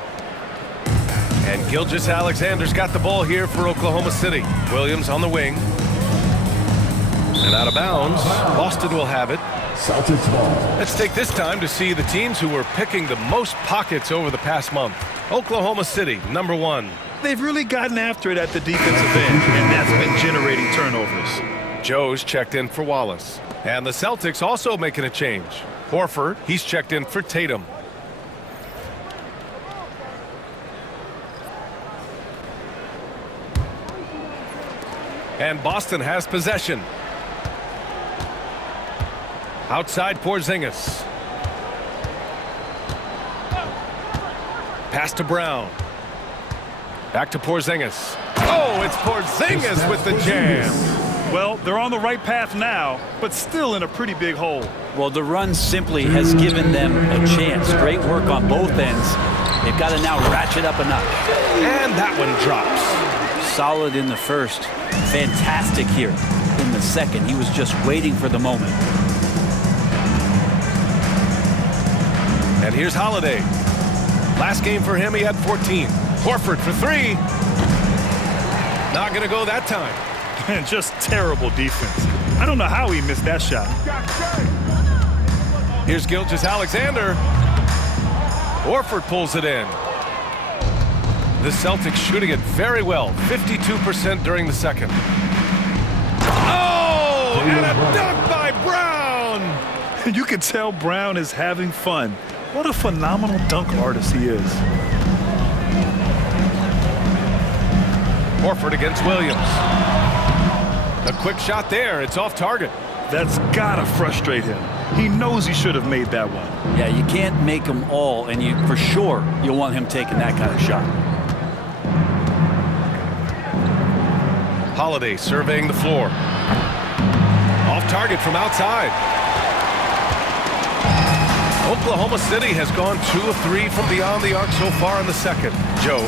And Gilgeous-Alexander's got the ball here for Oklahoma City. Williams on the wing. And out of bounds. Boston will have it. Celtics ball. Let's take this time to see the teams who were picking the most pockets over the past month. Oklahoma City, number 1. They've really gotten after it at the defensive end, and that's been generating turnovers. Joe's checked in for Wallace. And the Celtics also making a change. Horford, he's checked in for Tatum. And Boston has possession. Outside Porzingis. Pass to Brown. Back to Porzingis. Oh, it's Porzingis with the jam. Well, they're on the right path now, but still in a pretty big hole. Well, the run simply has given them a chance. Great work on both ends. They've got to now ratchet up a notch. And that one drops. Solid in the first. Fantastic here in the second. He was just waiting for the moment. And here's Holiday. Last game for him, he had 14. Horford for 3. Not going to go that time. And just terrible defense. I don't know how he missed that shot. Here's Gilgeous-Alexander. Horford pulls it in. The Celtics shooting it very well. 52% during the second. Oh, and a dunk by Brown. You can tell Brown is having fun. What a phenomenal dunk artist he is. Horford against Williams. A quick shot there. It's off target. That's gotta frustrate him. He knows he should have made that one. Yeah, you can't make them all, and you for sure you'll want him taking that kind of shot. Holiday surveying the floor. Off target from outside. Oklahoma City has gone 2 of 3 from beyond the arc so far in the second. Joe.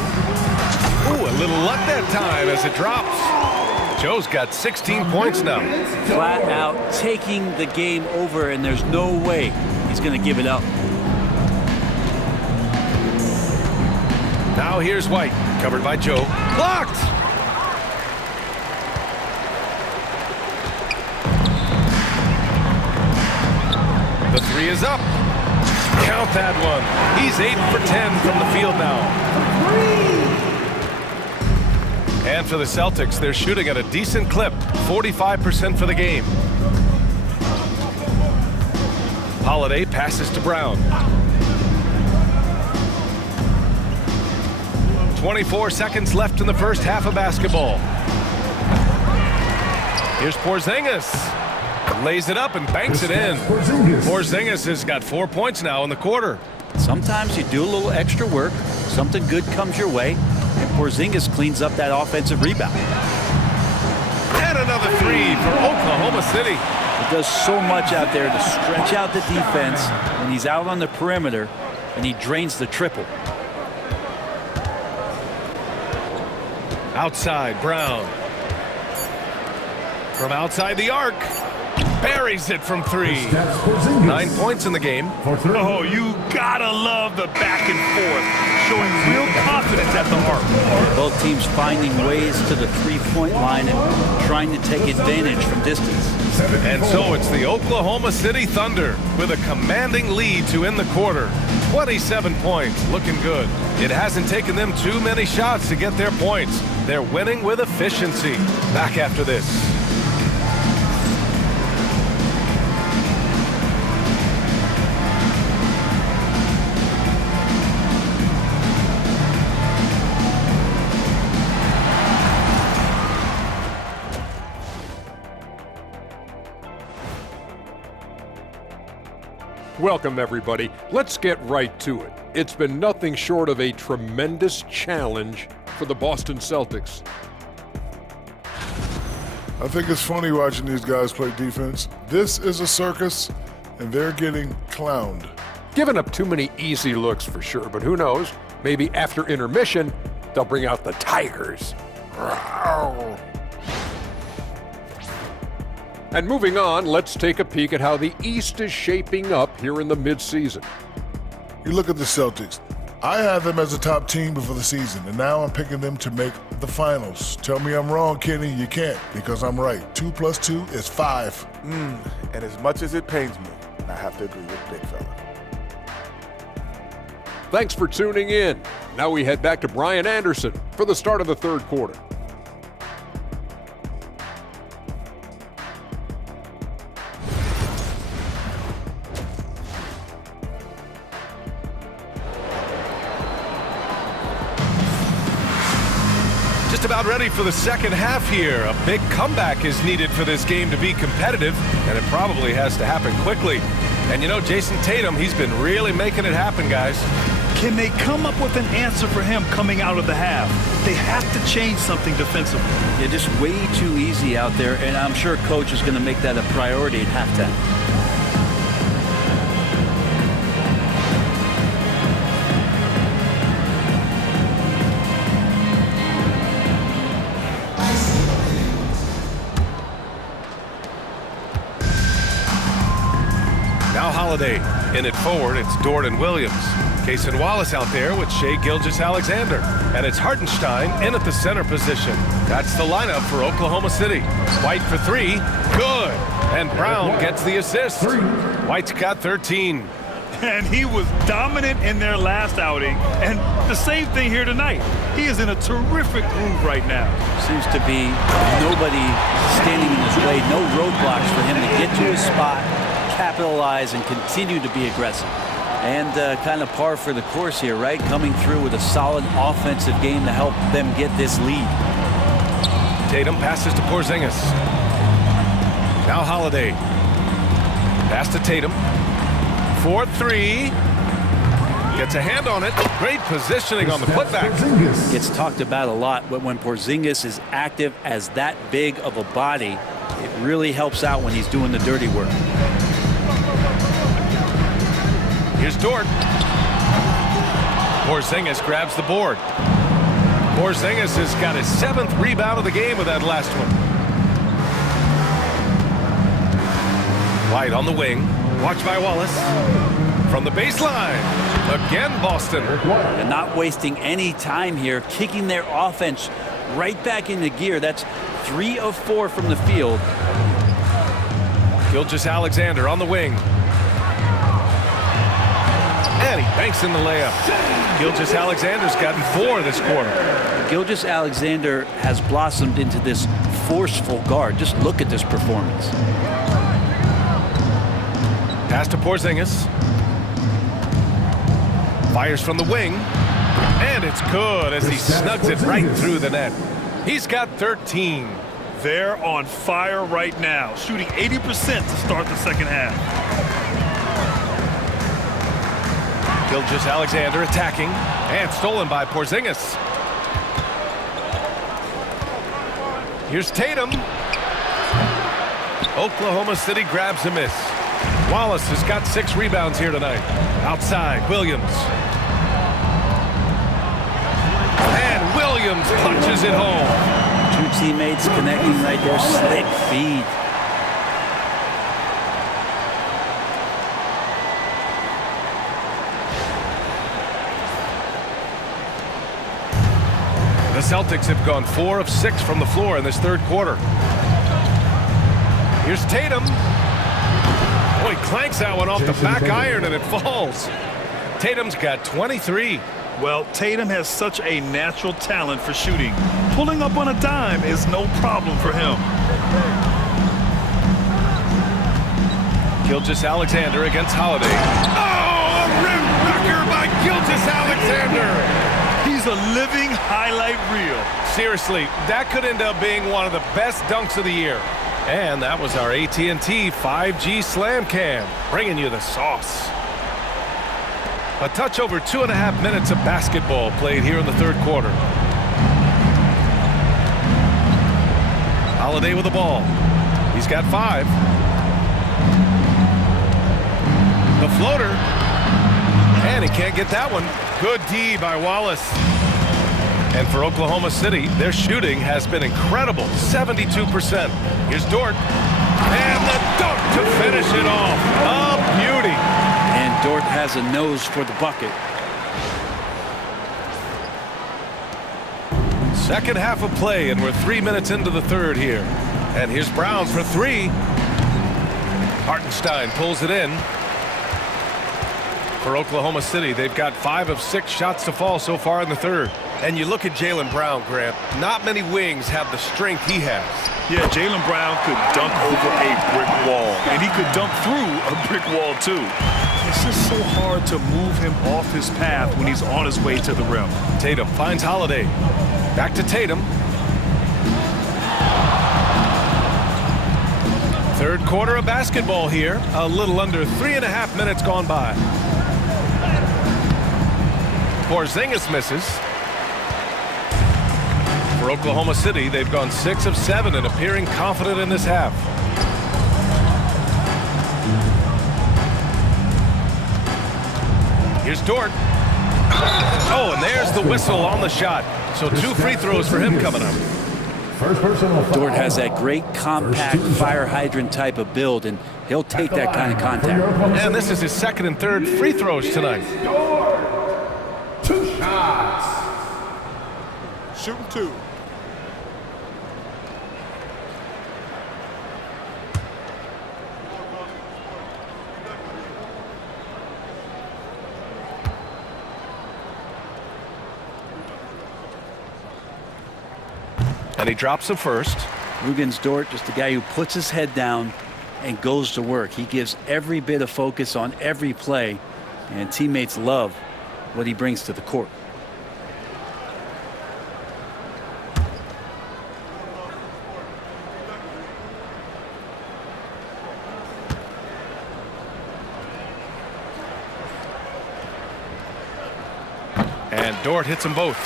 Ooh, a little luck that time as it drops. Joe's got 16 points now. Flat out taking the game over, and there's no way he's going to give it up. Now here's White, covered by Joe. Blocked! The 3 is up. Count that one. He's 8 for 10 from the field now. And for the Celtics, they're shooting at a decent clip, 45% for the game. Holiday passes to Brown. 24 seconds left in the first half of basketball. Here's Porzingis. Lays it up and banks it in. Porzingis has got 4 points now in the quarter. Sometimes you do a little extra work, something good comes your way, and Porzingis cleans up that offensive rebound. And another 3 for Oklahoma City. He does so much out there to stretch out the defense when he's out on the perimeter, and he drains the triple. Outside, Brown. From outside the arc. Buries it from 3. 9 points in the game. Oh, you gotta love the back and forth, showing real confidence at the arc. Both teams finding ways to the three-point line and trying to take advantage from distance. And so it's the Oklahoma City Thunder with a commanding lead to end the quarter. 27 points, looking good. It hasn't taken them too many shots to get their points. They're winning with efficiency. Back after this. Welcome, everybody. Let's get right to it. It's been nothing short of a tremendous challenge for the Boston Celtics. I think it's funny watching these guys play defense. This is a circus, and they're getting clowned. Giving up too many easy looks for sure, but who knows? Maybe after intermission, they'll bring out the Tigers. Rawr. And moving on, let's take a peek at how the East is shaping up here in the midseason. You look at the Celtics. I had them as a top team before the season, and now I'm picking them to make the finals. Tell me I'm wrong, Kenny. You can't, because I'm right. 2 + 2 is 5. And as much as it pains me, I have to agree with Big Fella. Thanks for tuning in. Now we head back to Brian Anderson for the start of the third quarter. Just about ready for the second half here. A big comeback is needed for this game to be competitive, and it probably has to happen quickly. And you know, Jayson Tatum, he's been really making it happen, guys. Can they come up with an answer for him coming out of the half? They have to change something defensively. Yeah, just way too easy out there, and I'm sure coach is going to make that a priority at halftime. Now Holiday in it forward. It's Dort and Williams. Jayson Wallace out there with Shai Gilgeous-Alexander. And it's Hartenstein in at the center position. That's the lineup for Oklahoma City. White for three. Good. And Brown gets the assist. White's got 13. And he was dominant in their last outing. And the same thing here tonight. He is in a terrific groove right now. Seems to be nobody standing in his way. No roadblocks for him to get to his spot, capitalize, and continue to be aggressive. And kind of par for the course here, right? Coming through with a solid offensive game to help them get this lead. Tatum passes to Porzingis. Now Holiday. Pass to Tatum. 4-3. Gets a hand on it. Great positioning on the putback. Gets talked about a lot, but when Porzingis is active as that big of a body, it really helps out when he's doing the dirty work. Here's Dort. Porzingis grabs the board. Porzingis has got his 7th rebound of the game with that last one. White on the wing. Watch by Wallace. From the baseline. Again, Boston. And not wasting any time here, kicking their offense right back into gear. That's 3 of 4 from the field. Gilgeous-Alexander on the wing. And he banks in the layup. Gilgeous-Alexander's gotten 4 this quarter. Gilgeous-Alexander has blossomed into this forceful guard. Just look at this performance. Pass to Porzingis. Fires from the wing. And it's good as he snugs it right through the net. He's got 13. They're on fire right now, shooting 80% to start the second half. Gilgeous-Alexander attacking, and stolen by Porzingis. Here's Tatum. Oklahoma City grabs a miss. Wallace has got 6 rebounds here tonight. Outside, Williams. And Williams punches it home. 2 teammates connecting right there. Slick feed. The Celtics have gone 4 of 6 from the floor in this third quarter. Here's Tatum. Oh, he clanks that one off the back iron and it falls. Tatum's got 23. Well, Tatum has such a natural talent for shooting. Pulling up on a dime is no problem for him. Gilgeous-Alexander against Holiday. Oh, a rim wrecker by Gilgeous-Alexander. He's a living highlight reel. Seriously, that could end up being one of the best dunks of the year. And that was our AT&T 5G Slam Cam, bringing you the sauce. A touch over 2.5 minutes of basketball played here in the third quarter. Holiday with the ball. He's got 5. The floater. And he can't get that one. Good D by Wallace. And for Oklahoma City, their shooting has been incredible, 72%. Here's Dort. And the dunk to finish it off. A beauty. And Dort has a nose for the bucket. Second half of play, and we're 3 minutes into the third here. And here's Brown for 3. Hartenstein pulls it in. For Oklahoma City, they've got 5 of 6 shots to fall so far in the third. And you look at Jaylen Brown, Grant, not many wings have the strength he has. Yeah, Jaylen Brown could dunk over a brick wall, and he could dunk through a brick wall too. It's just so hard to move him off his path when he's on his way to the rim. Tatum finds Holiday. Back to Tatum. Third quarter of basketball here. A little under 3.5 minutes gone by. Porzingis misses. For Oklahoma City, they've gone 6 of 7 and appearing confident in this half. Here's Dort. Oh, and there's the whistle on the shot. So 2 free throws for him coming up. Dort has that great compact fire hydrant type of build, and he'll take that kind of contact. And this is his second and third free throws tonight. 2 shots. Shooting 2. And he drops the first. Luguentz Dort, just a guy who puts his head down and goes to work. He gives every bit of focus on every play, and teammates love what he brings to the court. And Dort hits them both.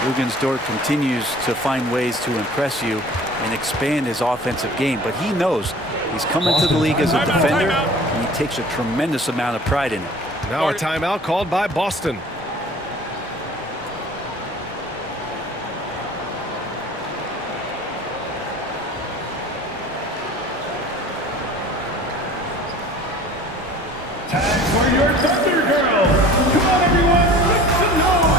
Luguentz Dort continues to find ways to impress you and expand his offensive game, but he knows he's coming to the league as a defender, and he takes a tremendous amount of pride in it. Now a timeout called by Boston. Time for your Thunder Girls. Come on, everyone, make some noise.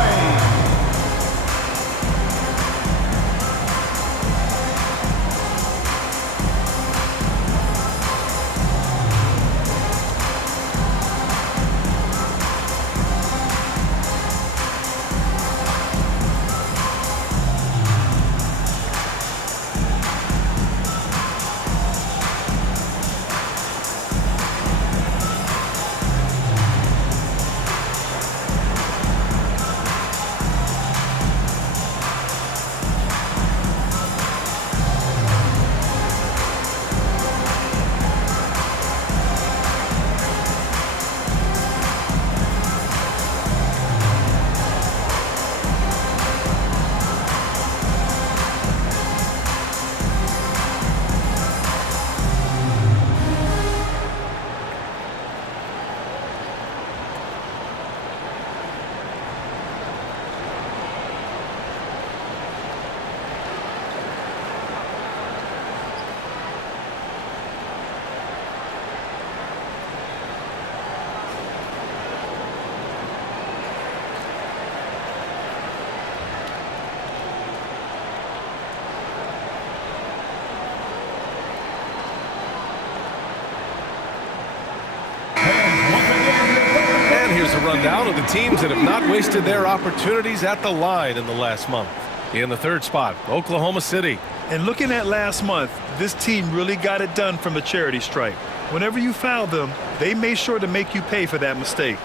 Rundown of the teams that have not wasted their opportunities at the line in the last month. In the third spot, Oklahoma City. And looking at last month, this team really got it done from the charity stripe. Whenever you foul them, they made sure to make you pay for that mistake.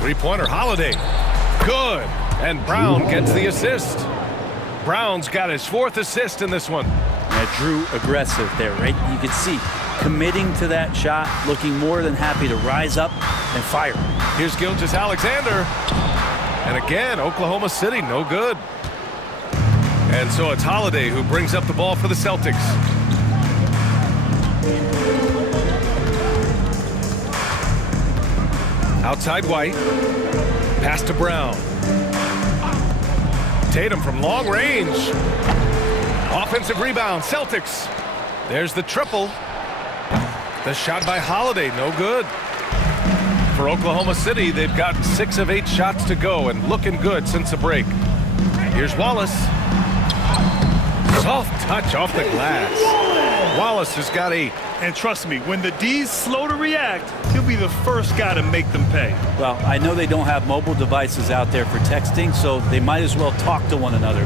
Three-pointer, Holiday. Good. And Brown gets the assist. Brown's got his 4th assist in this one. That Drew aggressive there, right? You can see committing to that shot, looking more than happy to rise up and fire. Here's Gilgeous-Alexander. And again, Oklahoma City, no good. And so it's Holiday who brings up the ball for the Celtics. Outside White. Pass to Brown. Tatum from long range. Offensive rebound, Celtics. There's the triple. The shot by Holiday, no good. For Oklahoma City, they've got 6 of 8 shots to go and looking good since the break. Here's Wallace. Soft touch off the glass. Wallace has got 8. And trust me, when the D's slow to react, he'll be the first guy to make them pay. Well, I know they don't have mobile devices out there for texting, so they might as well talk to one another.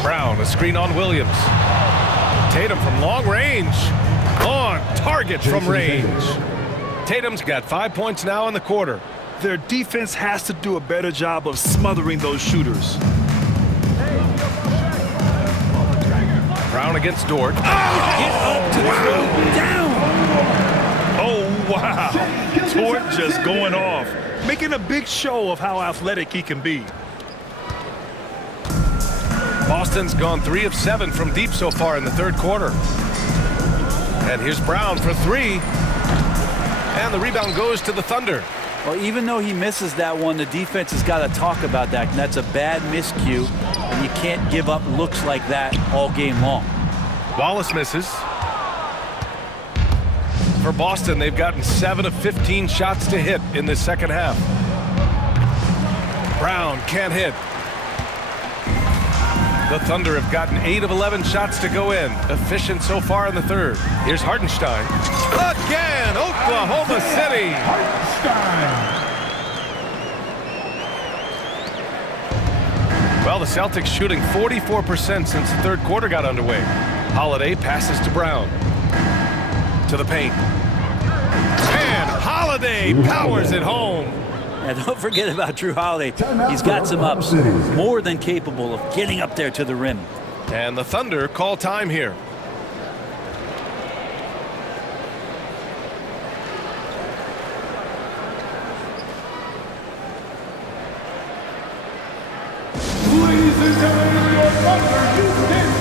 Brown, a screen on Williams. Tatum from long range. On target from range. Tatum's got 5 points now in the quarter. Their defense has to do a better job of smothering those shooters. Brown against Dort. Get up to the throw. Down. Oh, wow. Dort just going off, making a big show of how athletic he can be. Boston's gone 3 of 7 from deep so far in the third quarter. And here's Brown for 3. And the rebound goes to the Thunder. Well, even though he misses that one, the defense has got to talk about that. And that's a bad miscue, and you can't give up looks like that all game long. Wallace misses. For Boston, they've gotten 7 of 15 shots to hit in this second half. Brown can't hit. The Thunder have gotten 8 of 11 shots to go in. Efficient so far in the third. Here's Hartenstein. Again, Oklahoma City. Well, the Celtics shooting 44% since the third quarter got underway. Holiday passes to Brown. To the paint. And Holiday powers it home. And don't forget about Drew Holiday. He's got some ups, more than capable of getting up there to the rim. And the Thunder call time here. Ladies and gentlemen, your Thunder Houston.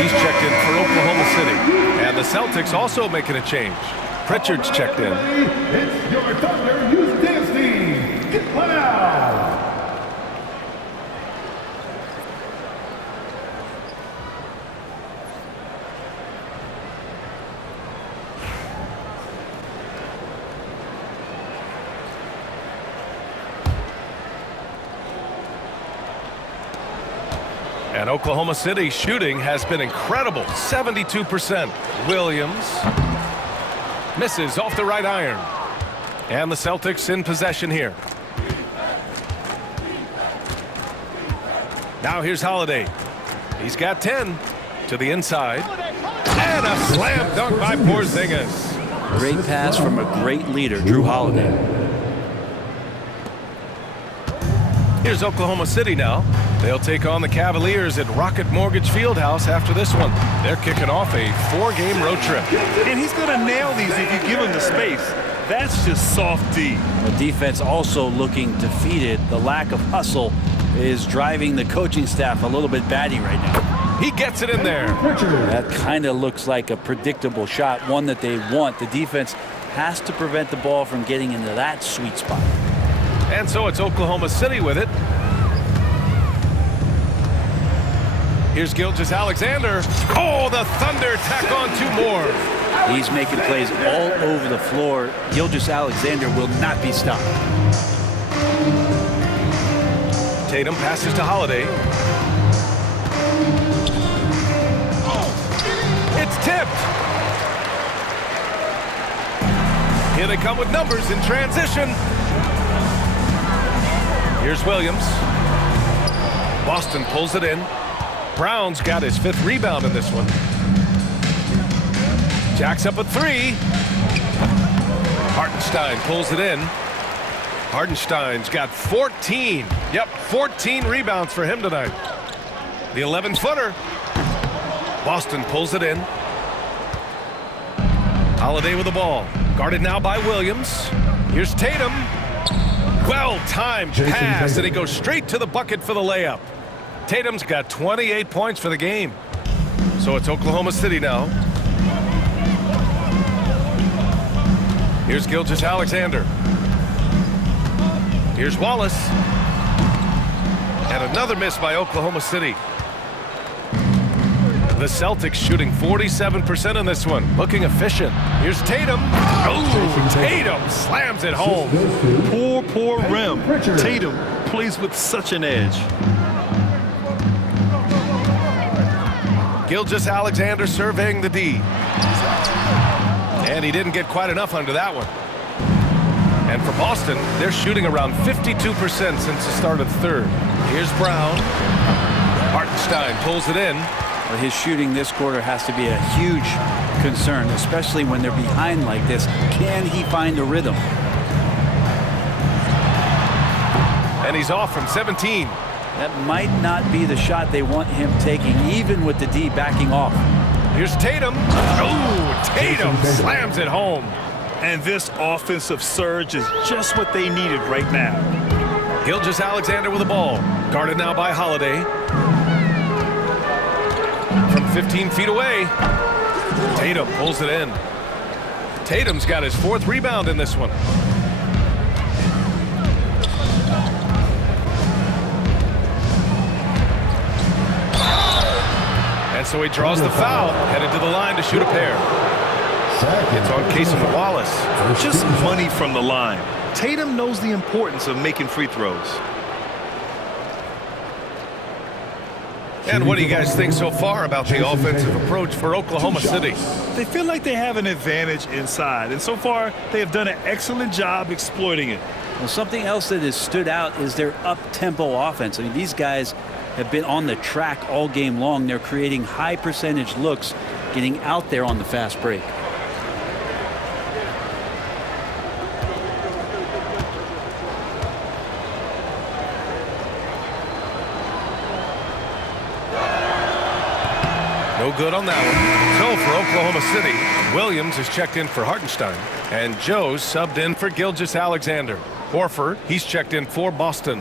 He's checked in for Oklahoma City. And the Celtics also making a change. Pritchard's checked in. It's your Thunder Houston. Get one out. And Oklahoma City shooting has been incredible, 72%. Williams misses off the right iron. And the Celtics in possession here. Now here's Holiday. He's got 10 to the inside. And a slam dunk by Porzingis. Great pass from a great leader, Drew Holiday. Here's Oklahoma City now. They'll take on the Cavaliers at Rocket Mortgage Fieldhouse after this one. They're kicking off a 4-game road trip. And he's going to nail these if you give him the space. That's just soft D. The defense also looking defeated. The lack of hustle is driving the coaching staff a little bit batty right now. He gets it in there. That kind of looks like a predictable shot, one that they want. The defense has to prevent the ball from getting into that sweet spot. And so it's Oklahoma City with it. Here's Gilgeous-Alexander. Oh, the Thunder tack on 2 more. He's making plays all over the floor. Gilgeous-Alexander will not be stopped. Tatum passes to Holiday. It's tipped. Here they come with numbers in transition. Here's Williams. Boston pulls it in. Brown's got his 5th rebound in this one. Jacks up a 3. Hartenstein pulls it in. Hartenstein's got 14. Yep, 14 rebounds for him tonight. The 11-footer. Boston pulls it in. Holiday with the ball. Guarded now by Williams. Here's Tatum. Well-timed pass, and he goes straight to the bucket for the layup. Tatum's got 28 points for the game. So it's Oklahoma City now. Here's Gilgeous-Alexander. Here's Wallace. And another miss by Oklahoma City. The Celtics shooting 47% in this one. Looking efficient. Here's Tatum. Oh, Tatum slams it home. Poor rim. Tatum plays with such an edge. Gilgeous-Alexander surveying the D. And he didn't get quite enough under that one. And for Boston, they're shooting around 52% since the start of the third. Here's Brown. Hartenstein pulls it in. But his shooting this quarter has to be a huge concern, especially when they're behind like this. Can he find a rhythm? And he's off from 17. That might not be the shot they want him taking, even with the D backing off. Here's Tatum. Oh, Tatum slams it home. And this offensive surge is just what they needed right now. Gilgeous-Alexander with the ball. Guarded now by Holiday. From 15 feet away. Tatum pulls it in. Tatum's got his 4th rebound in this one. And so he draws the foul, headed to the line to shoot a pair. It's on Jayson with Wallace. Just money from the line. Tatum knows the importance of making free throws. And what do you guys think so far about the offensive approach for Oklahoma City? They feel like they have an advantage inside, and so far they have done an excellent job exploiting it. Well, something else that has stood out is their up-tempo offense. I mean, these guys have been on the track all game long. They're creating high percentage looks, getting out there on the fast break. No good on that one. So for Oklahoma City, Williams is checked in for Hartenstein, and Joe's subbed in for Gilgeous-Alexander. Horford, he's checked in for Boston.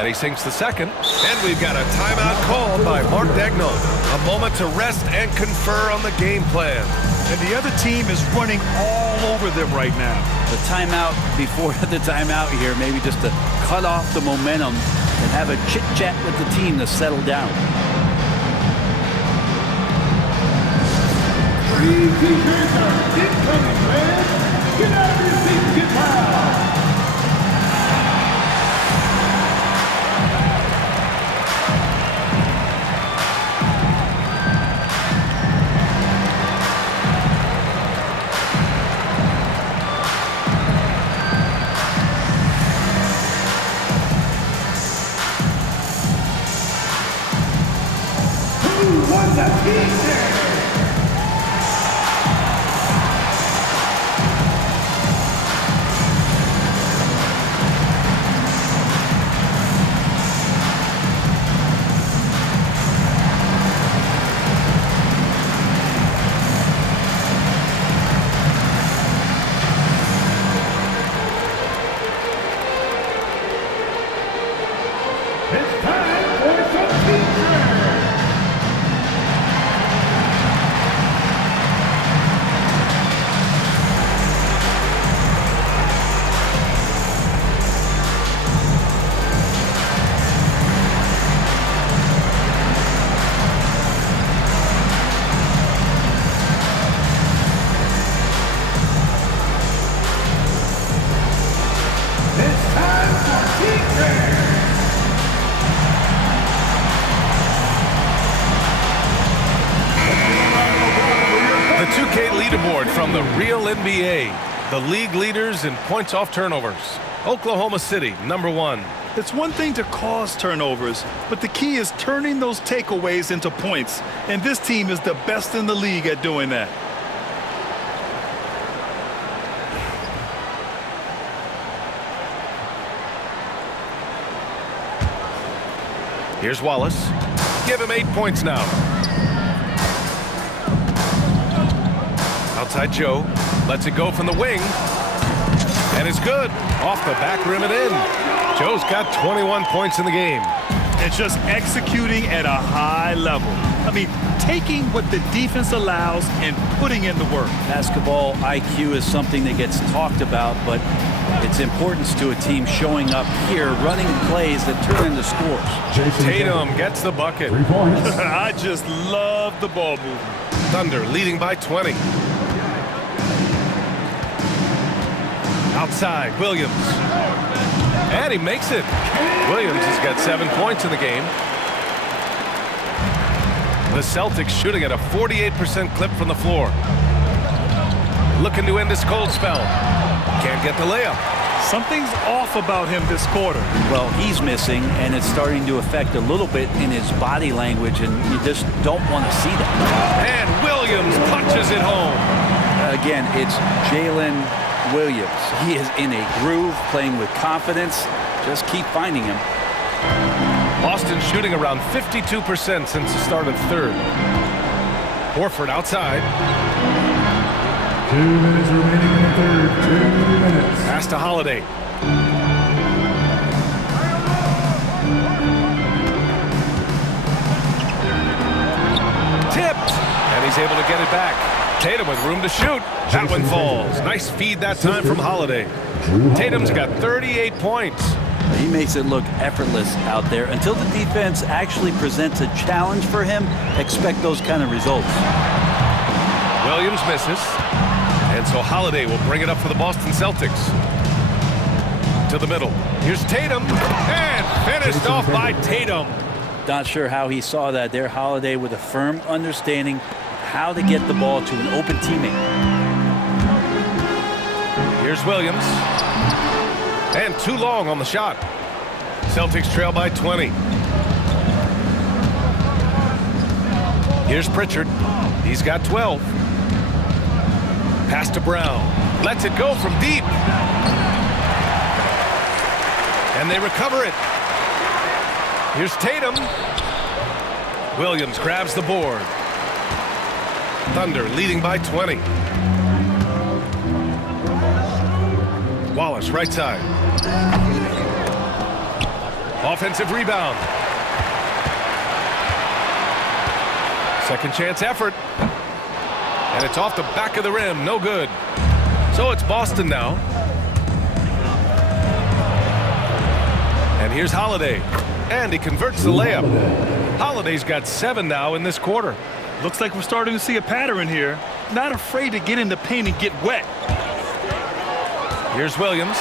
And he sinks the second. And we've got a timeout called by Mark Daigneault. A moment to rest and confer on the game plan. And the other team is running all over them right now. The timeout before the timeout here, maybe just to cut off the momentum and have a chit-chat with the team to settle down. 3 T-shirts are incoming, man. Get out of your seat and get loud. What's a T-shirt? It's time for some T-shirts. scoreboard from the real NBA. The league leaders in points off turnovers. Oklahoma City, #1. It's one thing to cause turnovers, but the key is turning those takeaways into points. And this team is the best in the league at doing that. Here's Wallace. Give him 8 points now. Outside Joe. Lets it go from the wing. And it's good. Off the back rim and in. Joe's got 21 points in the game. And just executing at a high level. I mean, taking what the defense allows and putting in the work. Basketball IQ is something that gets talked about, but its importance to a team showing up here, running plays that turn into scores. Tatum gets the bucket. I just love the ball movement. Thunder leading by 20. Outside, Williams. And he makes it. Williams has got 7 points in the game. The Celtics shooting at a 48% clip from the floor. Looking to end this cold spell. Can't get the layup. Something's off about him this quarter. Well, he's missing, and it's starting to affect a little bit in his body language, and you just don't want to see that. And Williams punches it home. Again, it's Jalen Williams. He is in a groove, playing with confidence. Just keep finding him. Boston shooting around 52% since the start of third. Horford outside. 2 minutes remaining in the third. 2 minutes. Pass to Holiday. Tipped. And he's able to get it back. Tatum with room to shoot. That one falls. Nice feed that time from Holiday. Tatum's got 38 points. He makes it look effortless out there. Until the defense actually presents a challenge for him, expect those kind of results. Williams misses. And so Holiday will bring it up for the Boston Celtics. To the middle. Here's Tatum. And finished off by Tatum. Not sure how he saw that there. Holiday with a firm understanding of how to get the ball to an open teammate. Here's Williams. And too long on the shot. Celtics trail by 20. Here's Pritchard. He's got 12. Pass to Brown. Lets it go from deep. And they recover it. Here's Tatum. Williams grabs the board. Thunder leading by 20. Wallace right side. Offensive rebound. Second chance effort. And it's off the back of the rim. No good. So it's Boston now. And here's Holiday. And he converts the layup. Holiday's got 7 now in this quarter. Looks like we're starting to see a pattern here. Not afraid to get in the paint and get wet. Here's Williams.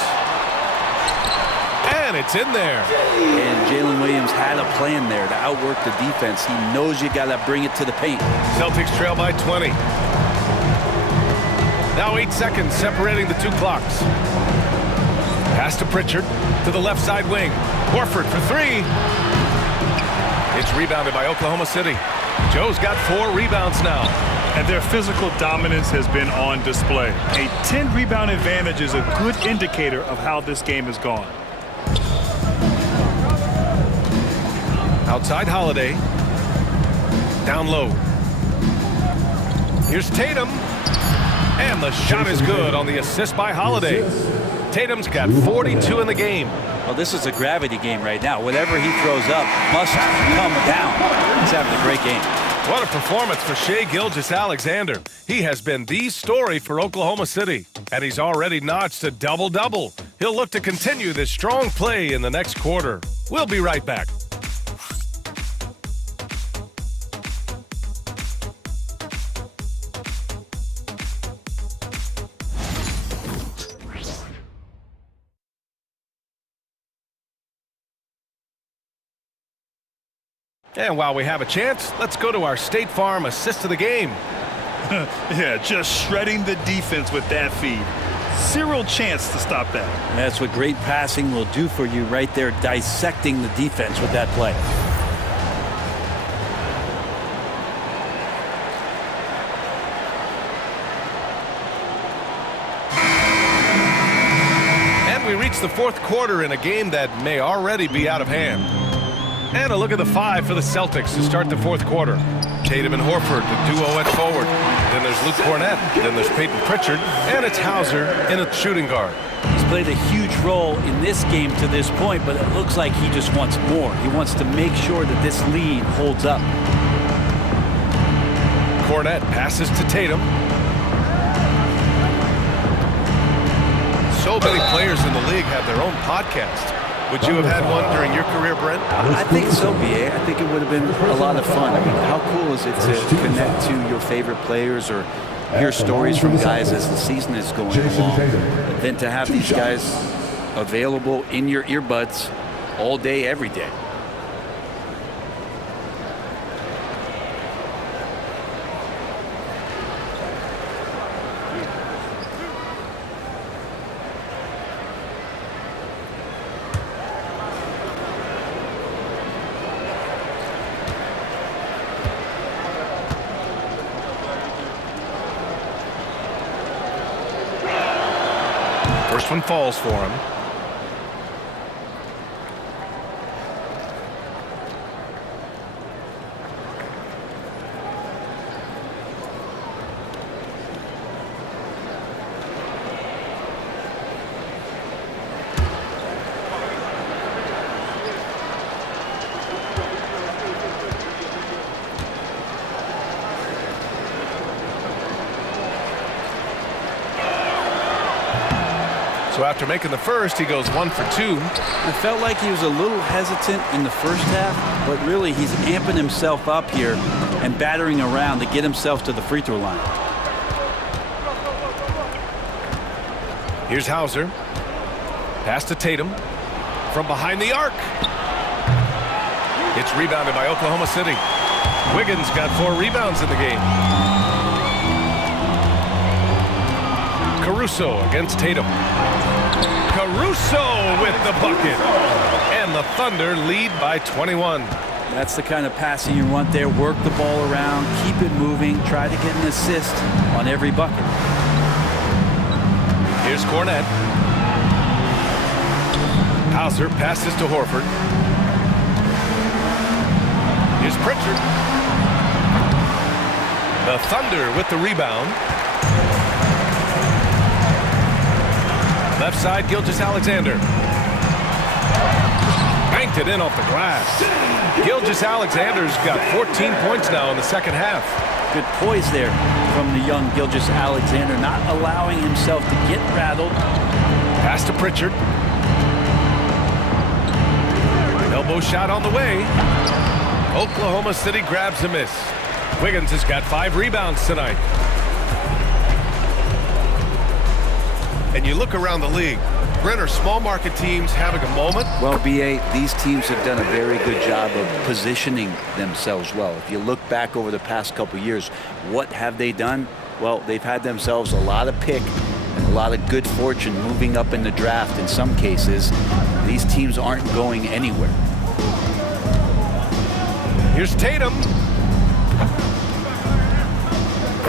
And it's in there. And Jalen Williams had a plan there to outwork the defense. He knows you got to bring it to the paint. Celtics trail by 20. Now 8 seconds separating the two clocks. Pass to Pritchard to the left side wing. Horford for 3. It's rebounded by Oklahoma City. Joe's got 4 rebounds now. And their physical dominance has been on display. A 10-rebound advantage is a good indicator of how this game has gone. Outside Holiday. Down low. Here's Tatum. And the shot is good on the assist by Holiday. Tatum's got 42 in the game. Well, this is a gravity game right now. Whatever he throws up must come down. He's having a great game. What a performance for Shai Gilgeous-Alexander. He has been the story for Oklahoma City, and he's already notched a double-double. He'll look to continue this strong play in the next quarter. We'll be right back. And while we have a chance, let's go to our State Farm assist of the game. Yeah, just shredding the defense with that feed. Zero chance to stop that. That's what great passing will do for you right there, dissecting the defense with that play. And we reach the fourth quarter in a game that may already be out of hand. And a look at the 5 for the Celtics to start the fourth quarter. Tatum and Horford, the duo at forward. Then there's Luke Cornett. Then there's Peyton Pritchard. And it's Hauser in a shooting guard. He's played a huge role in this game to this point, but it looks like he just wants more. He wants to make sure that this lead holds up. Cornett passes to Tatum. So many players in the league have their own podcast. Would you have had one during your career, Brent? I think so, B.A. I think it would have been a lot of fun. I mean, how cool is it to connect to your favorite players or hear stories from guys as the season is going along? And then to have these guys available in your earbuds all day, every day. First one falls for him. So after making the first, he goes 1 for 2. It felt like he was a little hesitant in the first half, but really he's amping himself up here and battering around to get himself to the free throw line. Here's Hauser. Pass to Tatum. From behind the arc. It's rebounded by Oklahoma City. Wiggins got 4 rebounds in the game. Caruso against Tatum. Caruso with the bucket. And the Thunder lead by 21. That's the kind of passing you want there. Work the ball around, keep it moving, try to get an assist on every bucket. Here's Cornett. Hauser passes to Horford. Here's Pritchard. The Thunder with the rebound. Left side, Gilgeous-Alexander. Banked it in off the glass. Gilgeous-Alexander's got 14 points now in the second half. Good poise there from the young Gilgeous-Alexander, not allowing himself to get rattled. Pass to Pritchard. Elbow shot on the way. Oklahoma City grabs a miss. Wiggins has got 5 rebounds tonight. And you look around the league, Brent, are small market teams having a moment? Well, B.A., these teams have done a very good job of positioning themselves well. If you look back over the past couple years, what have they done? Well, they've had themselves a lot of pick and a lot of good fortune moving up in the draft in some cases. These teams aren't going anywhere. Here's Tatum.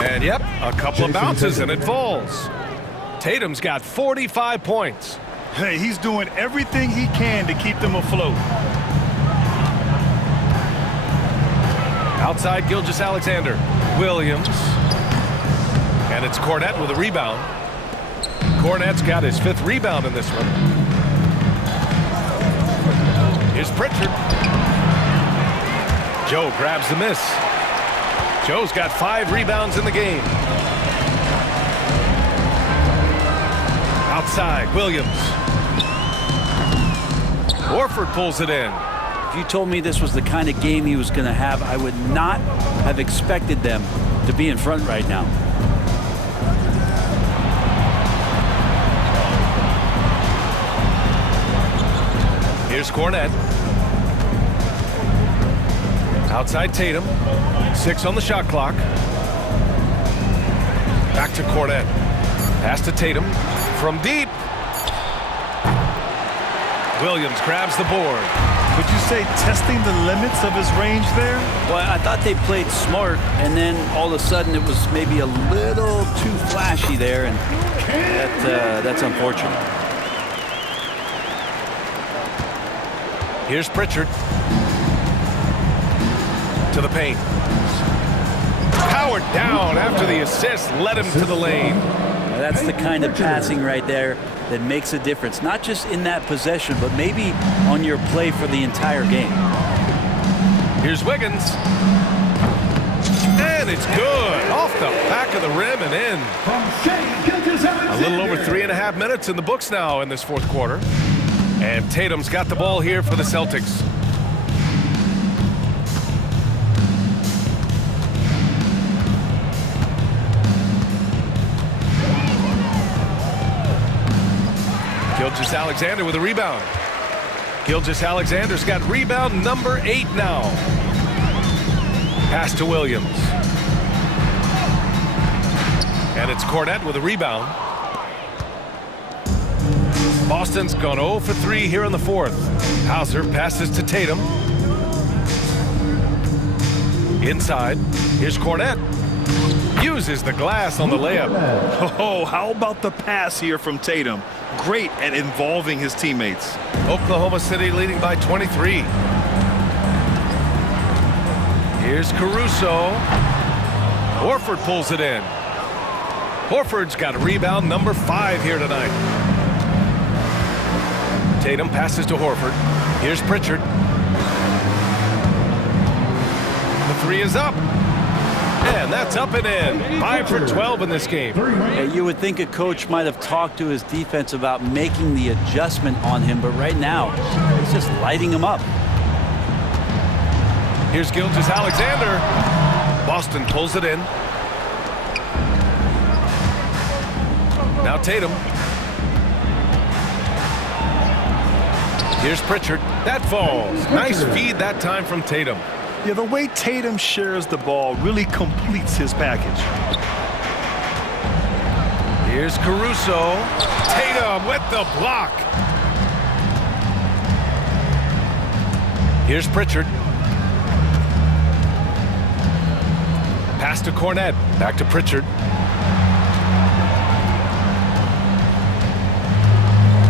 And yep, a couple of bounces and it falls. Tatum's got 45 points. Hey, he's doing everything he can to keep them afloat. Outside, Gilgeous-Alexander. Williams. And it's Cornett with a rebound. Cornett's got his 5th rebound in this one. Here's Pritchard. Joe grabs the miss. Joe's got 5 rebounds in the game. Outside, Williams. Horford pulls it in. If you told me this was the kind of game he was going to have, I would not have expected them to be in front right now. Here's Cornett. Outside Tatum. 6 on the shot clock. Back to Cornet. Pass to Tatum. From deep. Williams grabs the board. Would you say testing the limits of his range there? Well, I thought they played smart, and then all of a sudden it was maybe a little too flashy there, and that's unfortunate. Here's Pritchard. To the paint. Powered down after the assist led him to the lane. Now, that's the kind of passing right there that makes a difference, not just in that possession, but maybe on your play for the entire game. Here's Wiggins. And it's good. Off the back of the rim and in. A little over 3.5 minutes in the books now in this fourth quarter. And Tatum's got the ball here for the Celtics. Gilgeous-Alexander with a rebound. Gilgeous-Alexander's got rebound number 8 now. Pass to Williams. And it's Cornet with a rebound. Boston's gone 0 for 3 here in the fourth. Hauser passes to Tatum. Inside. Here's Cornet. Uses the glass on the layup. Oh, how about the pass here from Tatum? Great at involving his teammates. Oklahoma City leading by 23. Here's Caruso. Horford pulls it in. Horford's got a rebound number 5 here tonight. Tatum passes to Horford. Here's Pritchard. The 3 is up. And that's up and in. 5 for 12 in this game. Yeah, you would think a coach might have talked to his defense about making the adjustment on him, but right now, he's just lighting him up. Here's Gilgeous-Alexander. Boston pulls it in. Now Tatum. Here's Pritchard. That falls. Nice feed that time from Tatum. Yeah, the way Tatum shares the ball really completes his package. Here's Caruso. Tatum with the block. Here's Pritchard. Pass to Cornet. Back to Pritchard.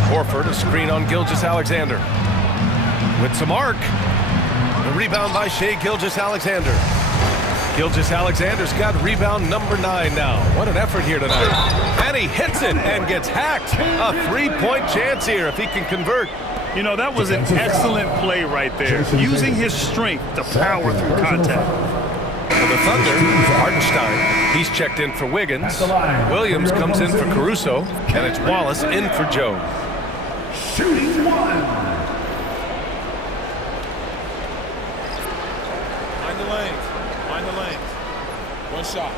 Horford, a screen on Gilgeous-Alexander. With some arc. The rebound by Shai Gilgeous-Alexander. Gilgeous-Alexander's got rebound number 9 now. What an effort here tonight. And he hits it and gets hacked. A 3-point chance here if he can convert. You know, that was an excellent play right there. Using his strength to power through contact. For the Thunder, Hartenstein. He's checked in for Wiggins. Williams comes in for Caruso. And it's Wallace in for Joe. Shooting 1. Find the lanes. One shot.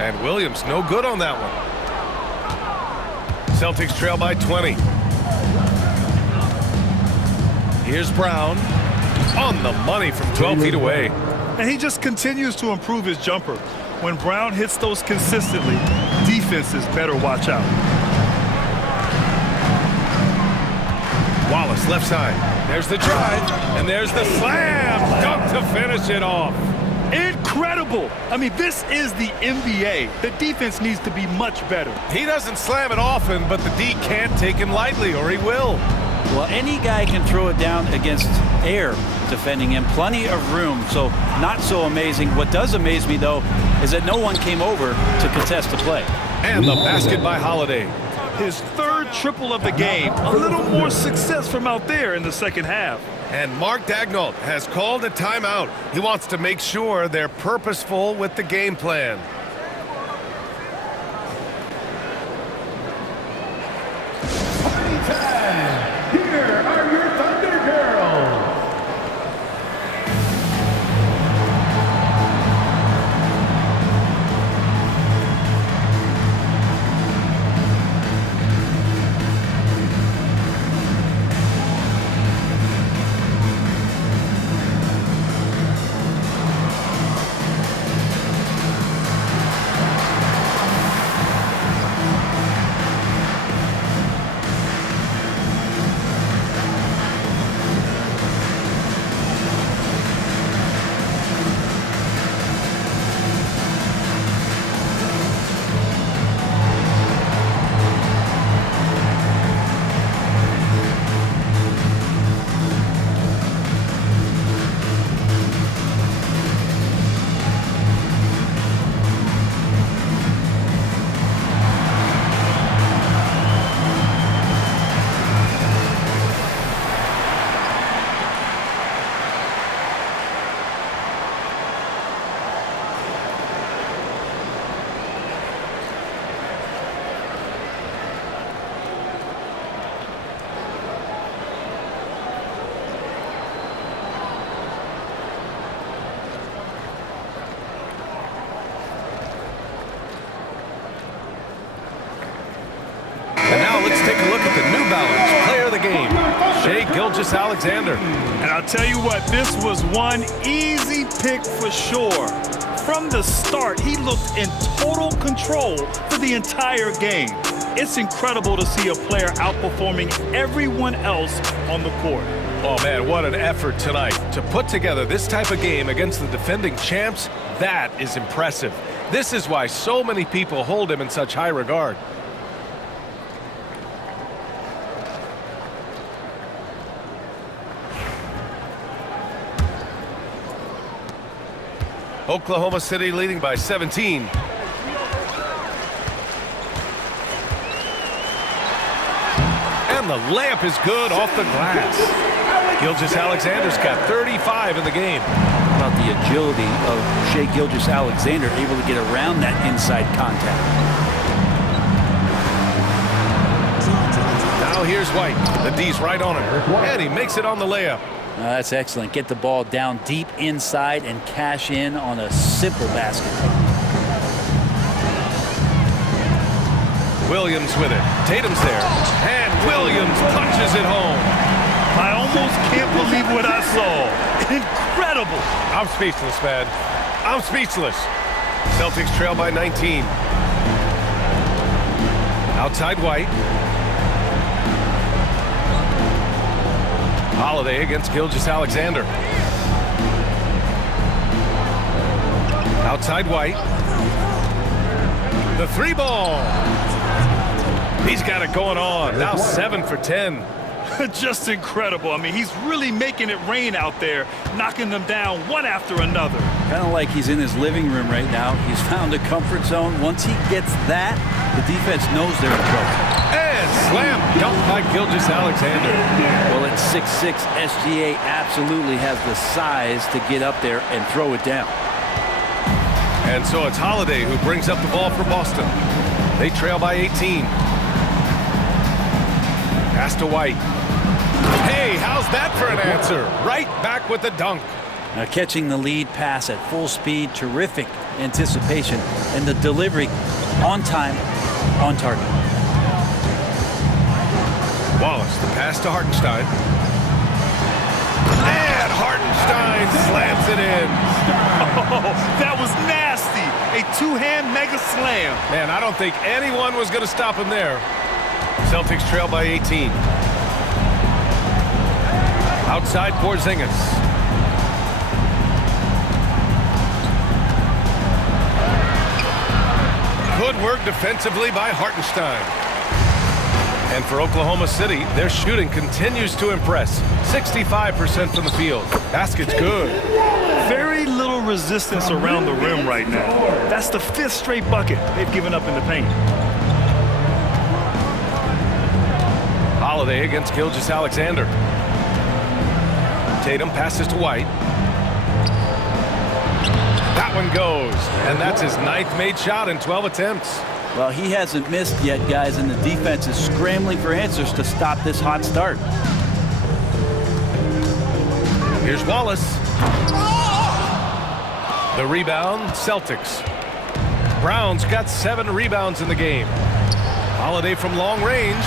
And Williams no good on that one. Celtics trail by 20. Here's Brown. On the money from 12 feet away. And he just continues to improve his jumper. When Brown hits those consistently, defenses better watch out. Wallace left side. There's the drive. And there's the slam. Dunk to finish it off. Incredible. I mean, this is the NBA. The defense needs to be much better. He doesn't slam it often, but the D can't take him lightly or he will. Well, any guy can throw it down against air defending him. Plenty of room, so not so amazing. What does amaze me, though, is that no one came over to contest the play. And the basket by Holiday. His 3rd triple of the game. A little more success from out there in the second half. And Mark Daigneault has called a timeout. He wants to make sure they're purposeful with the game plan. Party time! Here are your Thunder Girls! balance, player of the game, Shai Gilgeous-Alexander. And I'll tell you what, this was one easy pick for sure. From the start, he looked in total control for the entire game. It's incredible to see a player outperforming everyone else on the court. Oh man, what an effort tonight. To put together this type of game against the defending champs, that is impressive. This is why so many people hold him in such high regard. Oklahoma City leading by 17. And the layup is good off the glass. Gilgeous-Alexander's got 35 in the game. About the agility of Shai Gilgeous-Alexander, able to get around that inside contact. Now here's White. The D's right on him. And he makes it on the layup. That's excellent. Get the ball down deep inside and cash in on a simple basket. Williams with it. Tatum's there. And Williams punches it home. I almost can't believe what I saw. Incredible. I'm speechless, man. I'm speechless. Celtics trail by 19. Outside White. Holiday against Gilgeous-Alexander. Outside White. The three ball. He's got it going on. Now 7 for 10. Just incredible. I mean, he's really making it rain out there, knocking them down one after another. Kind of like he's in his living room right now. He's found a comfort zone. Once he gets that, the defense knows they're in trouble. And slam dunk by Gilgeous-Alexander. Well, at 6'6", SGA absolutely has the size to get up there and throw it down. And so it's Holiday who brings up the ball for Boston. They trail by 18. Pass to White. Hey, how's that for an answer? Right back with the dunk. Now catching the lead pass at full speed, terrific anticipation, and the delivery on time, on target. Wallace, the pass to Hartenstein. And Hartenstein slams it in. Oh, that was nasty. A two-hand mega slam. Man, I don't think anyone was going to stop him there. Celtics trail by 18. Outside Porzingis. Good work defensively by Hartenstein. And for Oklahoma City, their shooting continues to impress. 65% from the field. Basket's good. Very little resistance around the rim right now. That's the 5th straight bucket they've given up in the paint. Holiday against Gilgeous-Alexander. Tatum passes to White. That one goes. And that's his 9th made shot in 12 attempts. Well, he hasn't missed yet, guys, and the defense is scrambling for answers to stop this hot start. Here's Wallace. The rebound, Celtics. Brown's got 7 rebounds in the game. Holiday from long range.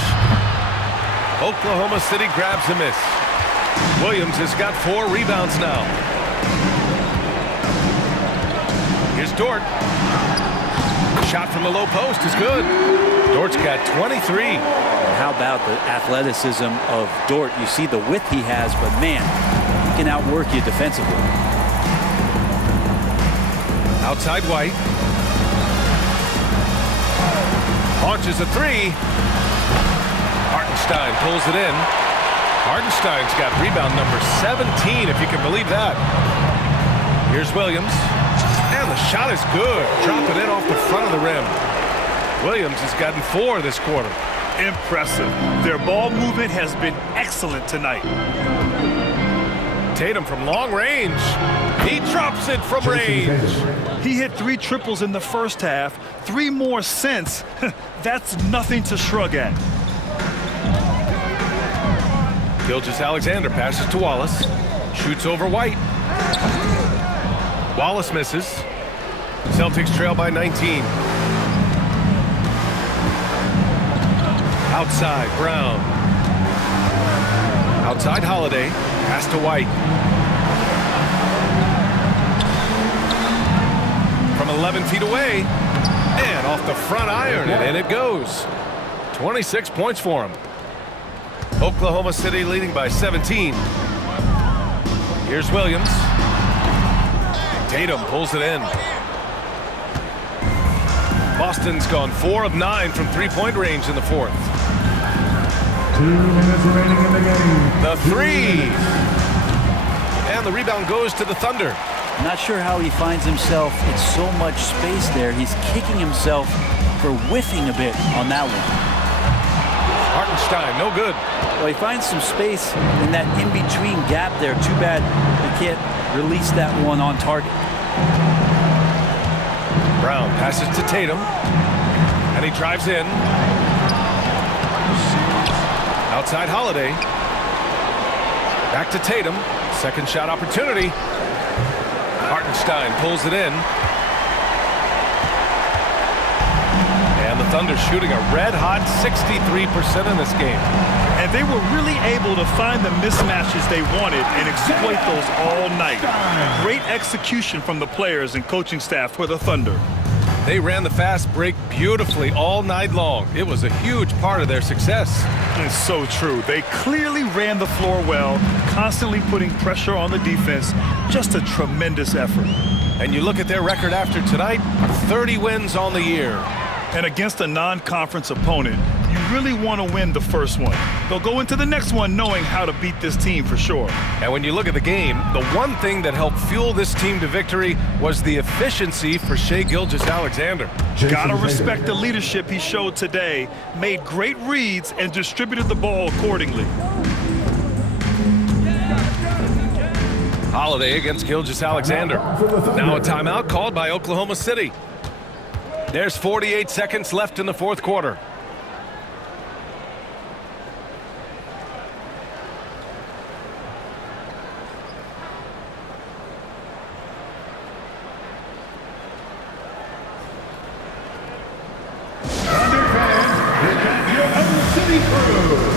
Oklahoma City grabs a miss. Williams has got 4 rebounds now. Here's Dort. Shot from the low post is good. Dort's got 23. And how about the athleticism of Dort? You see the width he has, but man, he can outwork you defensively. Outside White. Launches a 3. Hartenstein pulls it in. Hartenstein's got rebound number 17, if you can believe that. Here's Williams. And the shot is good. Dropping it off the front of the rim. Williams has gotten 4 this quarter. Impressive. Their ball movement has been excellent tonight. Tatum from long range. He drops it from range. He hit 3 triples in the first half, 3 more since. That's nothing to shrug at. Gilgeous-Alexander passes to Wallace. Shoots over White. Wallace misses. Celtics trail by 19. Outside, Brown. Outside Holiday, pass to White. From 11 feet away, and off the front iron, and in it goes. 26 points for him. Oklahoma City leading by 17. Here's Williams. Tatum pulls it in. Boston's gone 4 of 9 from three-point range in the fourth. 2 minutes remaining in the game. The three. And the rebound goes to the Thunder. Not sure how he finds himself in so much space there. He's kicking himself for whiffing a bit on that one. Hartenstein, no good. Well, he finds some space in that in-between gap there. Too bad he can't release that one on target. Brown passes to Tatum, and he drives in. Outside Holiday. Back to Tatum. Second shot opportunity. Hartenstein pulls it in. And the Thunder shooting a red-hot 63% in this game. And they were really able to find the mismatches they wanted and exploit those all night. Great execution from the players and coaching staff for the Thunder. They ran the fast break beautifully all night long. It was a huge part of their success. It's so true. They clearly ran the floor well, constantly putting pressure on the defense. Just a tremendous effort. And you look at their record after tonight, 30 wins on the year. And against a non-conference opponent, you really want to win the first one. They'll go into the next one knowing how to beat this team for sure. And when you look at the game, the one thing that helped fuel this team to victory was the efficiency for Shai Gilgeous-Alexander. Gotta respect the leadership he showed today, made great reads, and distributed the ball accordingly. Holiday against Gilgeous-Alexander. Now a timeout called by Oklahoma City. There's 48 seconds left in the fourth quarter. Thunder fans, this is your Oklahoma City crew.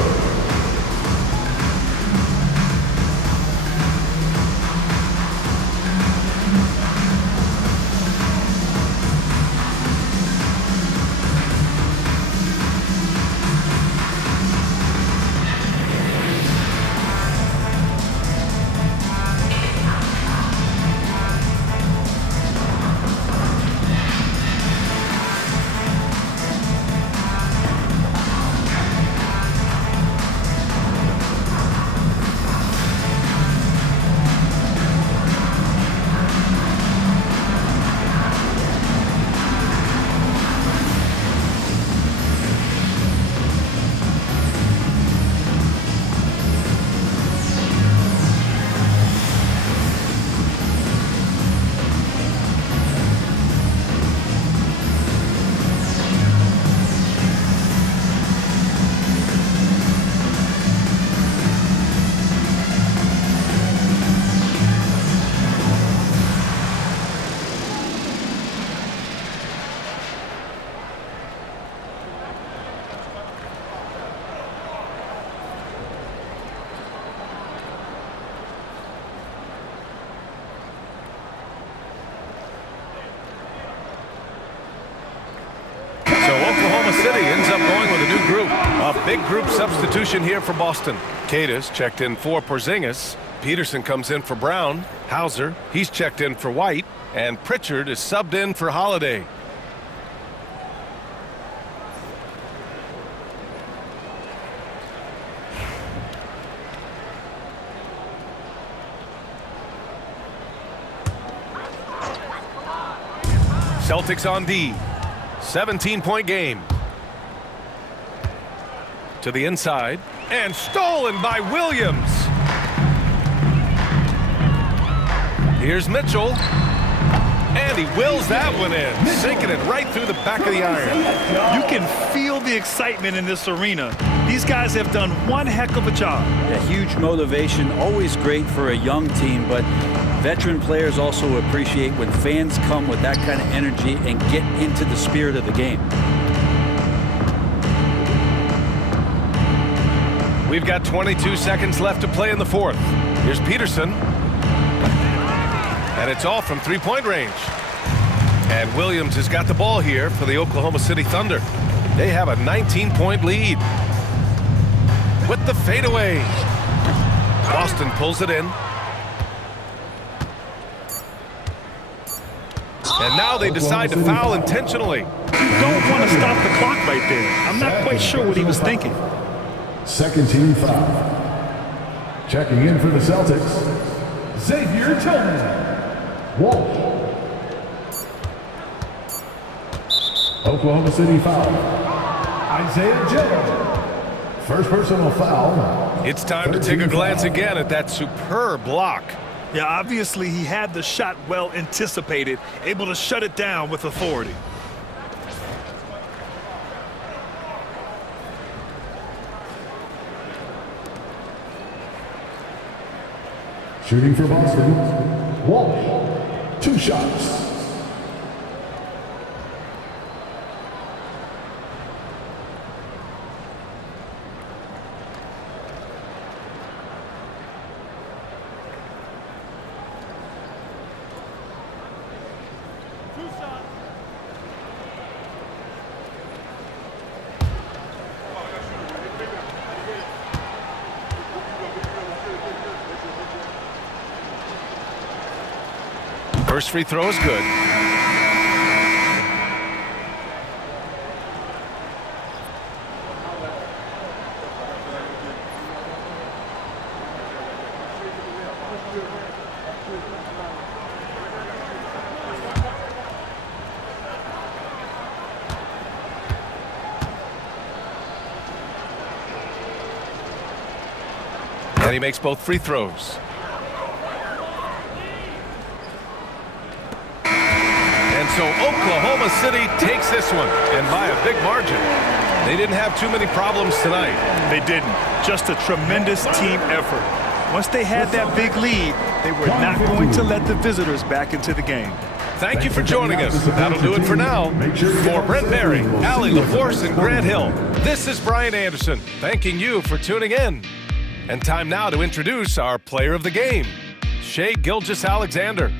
City ends up going with a new group. A big group substitution here for Boston. Cadis checked in for Porzingis. Peterson comes in for Brown. Hauser, he's checked in for White. And Pritchard is subbed in for Holiday. Celtics on D. 17-point game. To the inside. And stolen by Williams. Here's Mitchell. And he wills that one in. Sinking it right through the back of the iron. You can feel the excitement in this arena. These guys have done one heck of a job. Yeah, huge motivation. Always great for a young team, but veteran players also appreciate when fans come with that kind of energy and get into the spirit of the game. We've got 22 seconds left to play in the fourth. Here's Peterson. And it's all from three-point range. And Williams has got the ball here for the Oklahoma City Thunder. They have a 19-point lead. With the fadeaway. Boston pulls it in. And now they decide to foul intentionally. You don't want to stop the clock right there. I'm not quite sure what he was thinking. Second team foul. Checking in for the Celtics, Xavier Tillman. Walsh. Oklahoma City foul. Isaiah Jones. First personal foul. It's time to take a glance again at that superb block. Yeah, obviously he had the shot well anticipated, able to shut it down with authority. Shooting for Boston, Walsh. 2 shots. First free throw is good. And he makes both free throws. So Oklahoma City takes this one, and by a big margin. They didn't have too many problems tonight. They didn't. Just a tremendous team effort. Once they had that big lead, they were not going to let the visitors back into the game. Thank you for joining us. That'll do it for now. For Brent Berry, Allie LaForce, and Grant Hill, this is Brian Anderson, thanking you for tuning in. And time now to introduce our player of the game, Shai Gilgeous-Alexander.